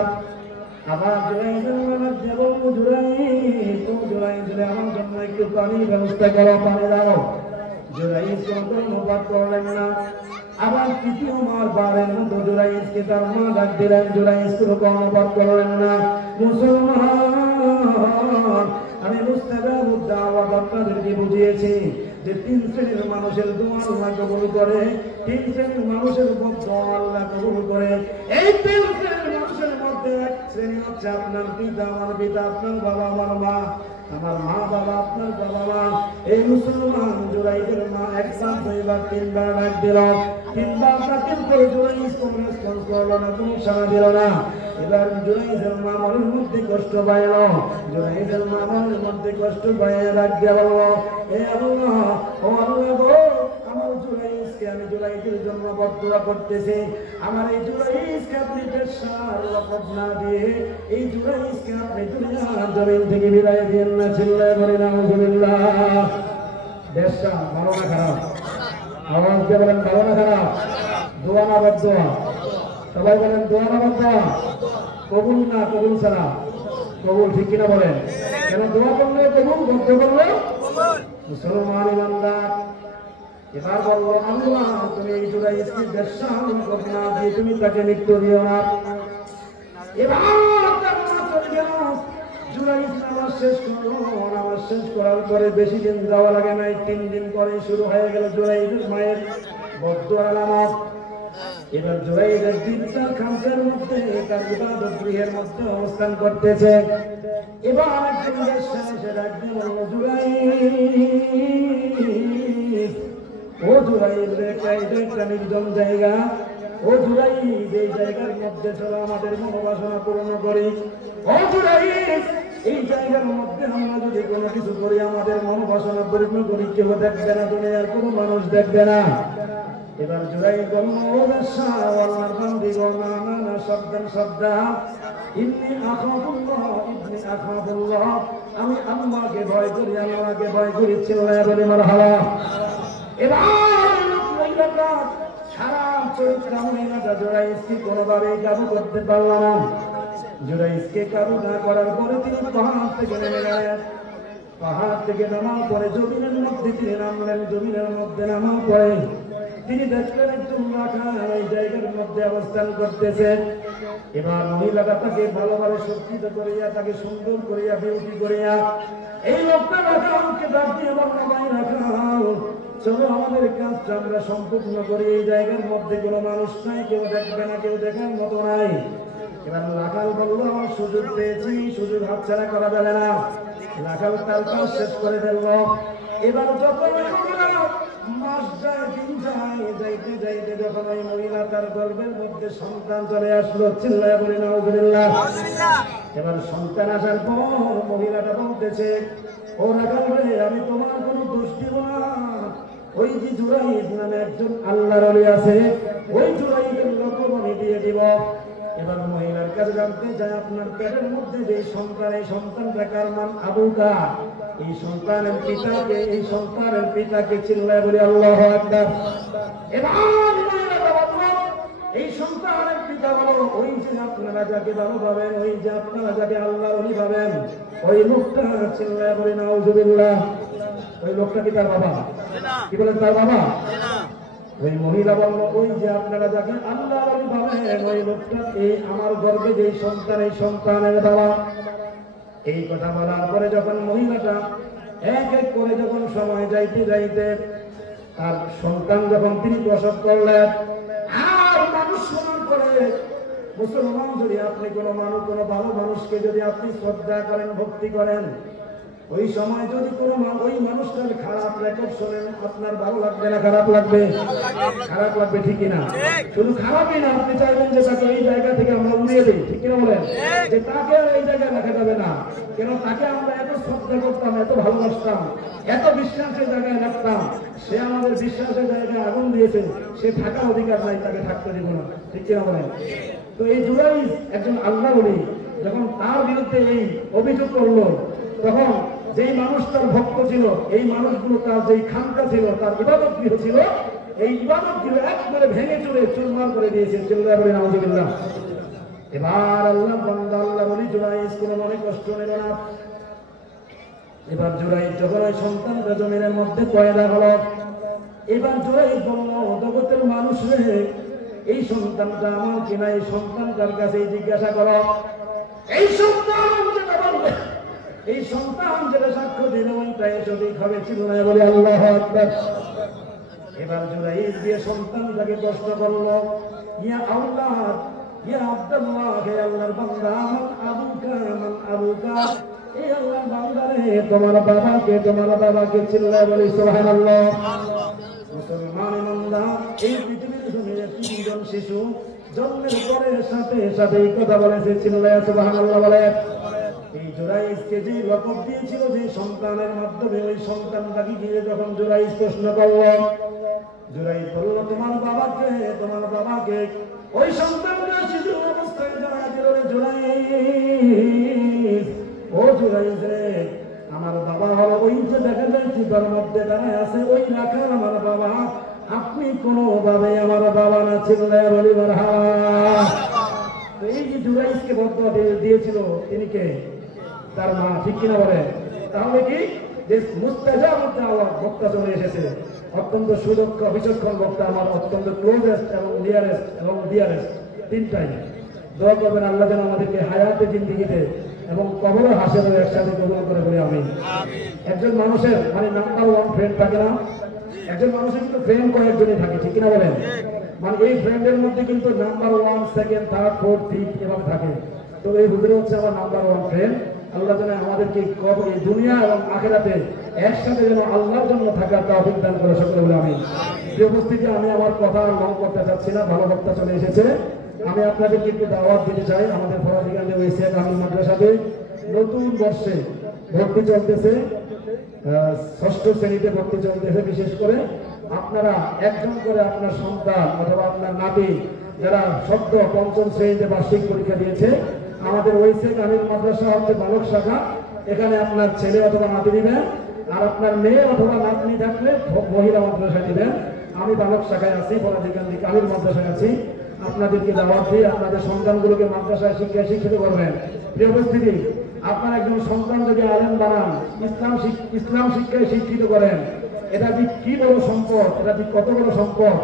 আবার জুরাইজের মধ্যে বলল, জুরাইজ, ও জুরাইজ রে, আমার জন্য একটু পানির ব্যবস্থা করো, পানি দাও। জুরাইজ কোনো অনুবাদ করলেন না। আবার তৃতীয়বার বারের মতো জুরাইজকে তার মা ডাক দিলেন, জুরাইজ কোনো অনুবাদ করলেন না। মুসলমান, আমি মুস্তাজাবুদ দাওয়াত আপনাদেরকে বুঝিয়েছি যে 3 শ্রেণীর মানুষের দোয়া আল্লাহ কবুল করে, 3 শ্রেণীর মানুষের দোয়া আল্লাহ কবুল করে। এই 3 শ্রেণীর মানুষের মধ্যে এক শ্রেণী হচ্ছে আপনার পিতা, আমার পিতা, আপনার বাবা, আমার মা, আমার মা বাবা, আপনার বাবা মা। এই মুসলমান জুরাইজের মা একবার, দুইবার, তিনবার ডাক দিল, তিনবার ডাকের পরে জুরাইজ কোনো রেসপন্স করলো না, কোনো সাড়া দিল না। এবার জুরাইজের মা মনের মধ্যে কষ্ট পাইল, জুরাইজের মা মনের মধ্যে কষ্ট পাইয়া ডাক দিয়ে বলল, হে আল্লাহ, ও আল্লাহ গো, আমার জুরাইজকে, আমি জুরাইজের জন্য বদদুয়া করতেছি, আমার এই জুরাইজকে আপনি বেশার লকব না দিয়ে এই জুরাইজকে আপনি দুনিয়ার জমিন থেকে বিদায় দিয়েন না। চিল্লায় বলি নাউযুবিল্লাহ। বেশা ভালো না খারাপ? আওয়াজ দিয়ে বলেন ভালো না খারাপ? দোয়া না বদদুয়া? সবাই বলেন দোয়া না বদদুয়া? কবুল না কবুল ছাড়া? কবুল, ঠিক কিনা বলেন? কেন দোয়া করলে কবুল, বদদুয়া করলে মুসলমান ইমানদার। এবার বললো, আল্লাহ তুমি এই জুরাইজকে বেশা লকব না দিয়ে তুমি তাকে মৃত্যু দিও না। এবার জুরাইজ নামাজ শেষ করলো। নামাজ শেষ করার পরে বেশি দিন যাওয়া লাগে নাই, 3 দিন পরে শুরু হয়ে গেল জুরাইজের মায়ের বদদুয়ার আলামত। এবার জুরাইজের দিনটার খামসার মধ্যে, তার ইবাদত গৃহের মধ্যে অবস্থান করতেছে। এবার একজন বেশ্যা এসে ডাক দিয়ে বলল, জুরাইজ, ও জুরাইজ রে, একটা নির্জন জায়গা, ও জুরাইজ, এই জায়গার মধ্যে চলো আমাদের মনোবাসনা পূর্ণ করি। ও জুরাইজ, এই জায়গার মধ্যে আমরা যদি কোনো কিছু করি, আমাদের মনোবাসনা পূর্ণ করি, কেউ দেখবে না, দুনিয়ার কোনো মানুষ দেখবে না। এবার জুরাইজ বলল, ও বেশ্যা, আল্লাহর বান্দীগণ, না না না, সাবধান সাবধান, ইন্নী আখাফুল্লাহ, ইন্নী আখাফুল্লাহ, আমি আল্লাহকে ভয় করি, আল্লাহকে ভয় করি। চিল্লায়া বলি মারহাবা। এবার মহিলাটা খারাপ চরিত্র মহিলাটা জুরাইজকে কোনোভাবেই কাবু করতে পারল না। জুরাইজকে কাবু না করার পরে তিনি পাহাড় থেকে নেমে গেলেন। পাহাড় থেকে নামার পরে জমিনের মধ্যে তিনি নামলেন। জমিনের মধ্যে নামার পরে তিনি দেখলেন একজন রাখাল এই জায়গার মধ্যে অবস্থান করতেছে। এবার মহিলাটা তাকে ভালোভাবে সজ্জিত করিয়া, তাকে সুন্দর করিয়া, বিউটি করিয়া এই লোকটা রাখালকে ডাক দিয়ে বলল, ভাই রাখাল, চলো আমাদের কাজটা আমরা সম্পূর্ণ করি। এই জায়গার মধ্যে কোনো মানুষ নাই, কেউ দেখবে না, কেউ দেখার মতো নাই। এবার রাখাল বলল, আমার সুযোগ পেয়েছি, সুযোগ হাতছাড়া করা যাবে না। রাখাল তার কাজ শেষ করে ফেলল। এবার যখন মাস যায়, দিন যায়, যাইতে যাইতে যখন ওই মহিলা তার গর্ভের মধ্যে সন্তান চলে আসলো, চিল্লায়া বলি নাউযুবিল্লাহ। এবার সন্তান আসার পর মহিলাটা বলতেছে, ও রাখাল রে, আমি তোমার কোনো দোষ দিব না। ওই যে জুরাইদ নামে একজন আল্লাহর ওলি আছে, ওই জুরাইদের লকব আমি দিয়ে দিব। এবার মহিলার কাছে জানতে চায়, আপনার পেটের মধ্যে যে সন্তান, এই সন্তানটা কার নাম? আবুকা। এই সন্তানের পিতাকে চিল্লায় বলি আল্লাহু আকবার। এবার এই সন্তানের পিতা বলো, ওই যে আপনারা যাকে ভালো পাবেন, ওই যে আপনারা যাকে আল্লাহর ওলি পাবেন, ওই লোকটা চিল্লায় বলি নাউজুবিল্লাহ। ওই লোকটা কি তার বাবা? কি বলেন, তার বাবা? ওই মহিলা বলল, ওই যে আপনারা যাকে আল্লাহর ওলি পাবেন, ওই লোকটা এই আমার গর্ভে যে সন্তান, এই সন্তানের বাবা। এই কথা বলার পরে যখন মহিলাটা এক এক করে যখন সময় যাইতে যাইতে তার সন্তান যখন তিনি প্রসব করলেন, আর মানুষ সমান করে মুসলমান, যদি আপনি কোনো ভালো মানুষকে যদি আপনি শ্রদ্ধা করেন, ভক্তি করেন, ওই সময় যদি কোনো ওই মানুষটার খারাপ রেকর্ড শোনেন, আপনার ভালো লাগবে না খারাপ লাগবে? খারাপ লাগবে, ঠিক না? শুধু খারাপই না, আপনি চাইবেন যে তাকে এই জায়গা থেকে আমরা উড়িয়ে দিই, ঠিক কিনা বলেন? যে তাকে এই জায়গায় রাখা যাবে না, কেন তাকে আমরা এত শ্রদ্ধা করতাম, এত ভালোবাসতাম, এত বিশ্বাসের জায়গায় রাখতাম, সে আমাদের বিশ্বাসের জায়গায় আগুন দিয়েছে, সে থাকার অধিকার নাই, তাকে থাকতে দিব না, ঠিক কিনা বলেন? তো এই জুরাইদ একজন আল্লাহর ওলি, যখন তার বিরুদ্ধে এই অভিযোগ করলো, তখন যেই মানুষ তার ভক্ত ছিল, এই মানুষগুলো তার যেই খানকা ছিল, তার ইবাদত গৃহ ছিল, এই ইবাদত গৃহ একবারে ভেঙে চুরে চুরমার করে দিয়েছে। নাউজুবিল্লাহ। এবার আল্লাহ বান্দা আল্লাহ বলি জুরাইদ কোনো মনে কষ্ট নিল না। এবার জুরাইদ যখন ওই সন্তানটা জমিনের মধ্যে পয়দা হলো, এবার জুরাইদ বলল, জগতের মানুষ রে, এই সন্তানটা আমার কিনা, এই সন্তানটার কাছে জিজ্ঞাসা করো, এই সন্তান যেটা বলবে, এই সন্তান যেটা সাক্ষ্য দিল, ওইটাই সঠিক হবে, চিল্লায় বলে আল্লাহু আকবার। এবার জুরাইদ দিয়ে সন্তানটাকে প্রশ্ন করলো, ইয়া আওলাদ, ইয়া আব্দুল্লাহ, হে আল্লাহর বান্দা, মান আবুকা, মান আবুকা, এই আল্লাহর বান্দা রে, তোমার বাবাকে, তোমার বাবাকে, চিল্লায় বলে সুবহানাল্লাহ। মুসলমান ইমানদার, এই পৃথিবীর জমিনে 3 জন শিশু জন্মের পরে সাথে সাথে এই কথা বলেছে, চিল্লায় সুবহানাল্লাহ বলে। এই জুরাইদকে যে লকব দিয়েছিল, যে সন্তানের মাধ্যমে, ওই সন্তানটাকে গিয়ে যখন জুরাইদ প্রশ্ন করল, জুরাইদ বলল, তোমার বাবাকে, তোমার বাবাকে। ওই সন্তানটা শিশু অবস্থায় জানা দিল, জুরাইদ, ও জুরাইদ রে, আমার বাবা হলো ওই যে দেখা যায় চিতার মধ্যে দাঁড়ায় আছে, ওই রাখাল আমার বাবা, আপনি কোনোভাবে আমার বাবা না, চিল্লায় বলি মারহাবা। এই যে জুরাইদকে বদয়া দিয়েছিল, তিনি কে? তার মা, ঠিক কিনা বলে? তাহলে কি যে মুস্তাজাব দাওয়াত বক্তা চলে এসেছে, অত্যন্ত সুদক্ষ বিচক্ষণ বক্তা, আমার অত্যন্ত ক্লোজেস্ট এবং নিয়ারেস্ট এবং ডিয়ারেস্ট, তিনটাই। দোয়া করবেন আল্লাহ যেন আমাদেরকে হায়াতে জিন্দেগিতে এবং কবরে হাসরের একসাথে কবুল করে বলে আমিন। একজন মানুষের মানে নাম্বার 1 ফ্রেন্ড থাকে না? একজন মানুষের কিন্তু ফ্রেন্ড কয়েকজনই থাকে, ঠিক কিনা বলেন? মানে এই ফ্রেন্ডের মধ্যে কিন্তু নাম্বার 1, 2, 3, 4, 5 এভাবে থাকে। তো এই হুজুর হচ্ছে আমার নাম্বার 1 ফ্রেন্ড। আল্লাহ যেন আমাদেরকে এই দুনিয়া এবং আখিরাতে একসাথে যেন আল্লাহর জন্য থাকার তৌফিক দান করে, সকলে বলে আমিন। এই উপস্থিতি আমি আমার কথা লং করতে চাচ্ছি না, ভালো বক্তা চলে এসেছে। আমি আপনাদেরকে একটু দাওয়াত দিতে চাই। আমাদের ফরাদিগঞ্জে ওইসে কামিল মাদ্রাসাতে নতুন বর্ষে ভর্তি চলতেছে, 6ষ্ঠ শ্রেণীতে ভর্তি চলতেছে। বিশেষ করে আপনারা একজন করে আপনার সন্তান অথবা আপনার নাতি যারা সদ্য 5ম শ্রেণীতে বার্ষিক পরীক্ষা দিয়েছে, আমাদের ওইসে কামিল মাদ্রাসা হচ্ছে বালক শাখা, এখানে আপনার ছেলে অথবা নাতি দিবেন, আর আপনার মেয়ে অথবা নাতনি থাকলে মহিলা মাদ্রাসা দিবেন। আমি বালক শাখায় আছি, ফরাদিগঞ্জ কামিল মাদ্রাসায় আছি। আপনাদেরকে দাওয়াত দিয়ে আপনাদের সন্তানগুলোকে মাদ্রাসায় শিক্ষিত করবেন। প্রিয় উপস্থিতি, আপনার একজন সন্তান যদি আলেম বানান, ইসলাম শিক্ষায় শিক্ষিত করেন, এটা যে কি বড় সম্পদ, এটা যে কত বড় সম্পদ,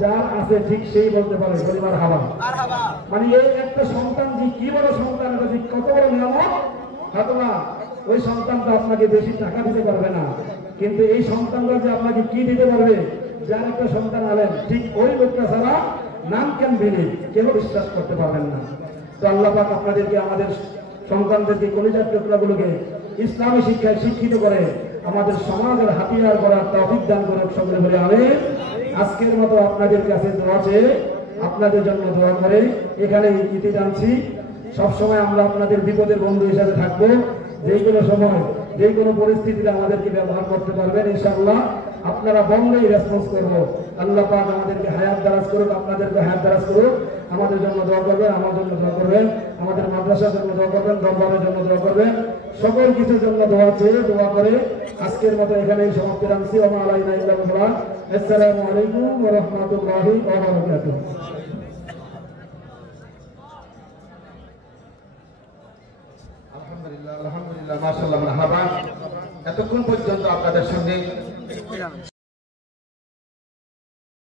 যার আছে ঠিক সেই বলতে পারে পরিবার হাবা। মানে এই একটা সন্তান যে কি বড় সন্তান, এটা যে কত বড় নিয়ামত। হয়তো না ওই সন্তানটা আপনাকে বেশি টাকা দিতে পারবে না, কিন্তু এই সন্তানটা যে আপনাকে কি দিতে পারবে, যার একটা সন্তান আলেম, ঠিক ওই লোকটা ছাড়া নাম কেন বিলি কেউ বিশ্বাস করতে পারবেন না। তো আল্লাহ পাক আপনাদেরকে, আমাদের সন্তানদেরকে, কলিজার টুকরাগুলোকে ইসলামী শিক্ষায় শিক্ষিত করে আমাদের সমাজের হাতিয়ার করার তৌফিক দান করে, সকলে বলে আমিন। আজকের মতো আপনাদের কাছে দোয়া চেয়ে আপনাদের জন্য দোয়া করে এখানে ইতি জানছি। সবসময় আমরা আপনাদের বিপদের বন্ধু হিসাবে থাকবো। যে কোনো সময় যে কোনো পরিস্থিতিতে আমাদেরকে ব্যবহার করতে পারবেন ইনশাআল্লাহ। আপনারা বললেই রেসপন্স করব। আল্লাহ পাক আমাদেরকে হায়াত দারাজ করুক, আপনাদেরকে হায়াত দারাজ করুক। আমাদের জন্য দোয়া করবেন, আমার জন্য দোয়া করবেন, আমাদের মাদ্রাসার জন্য দোয়া করবেন, দরবারের জন্য দোয়া করবেন। সকল কিছুর জন্য দোয়া চেয়ে দোয়া করে আজকের মতো এখানেই সমাপ্তি রাখছি। ওয়া মা আলাইনা ইল্লাল বালাগ। আসসালামু আলাইকুম ওয়া রাহমাতুল্লাহি ওয়া বারাকাতুহু। আলহামদুলিল্লাহ, আলহামদুলিল্লাহ, মাশাআল্লাহ, মারহাবা। এতক্ষণ পর্যন্ত আপনাদের সঙ্গে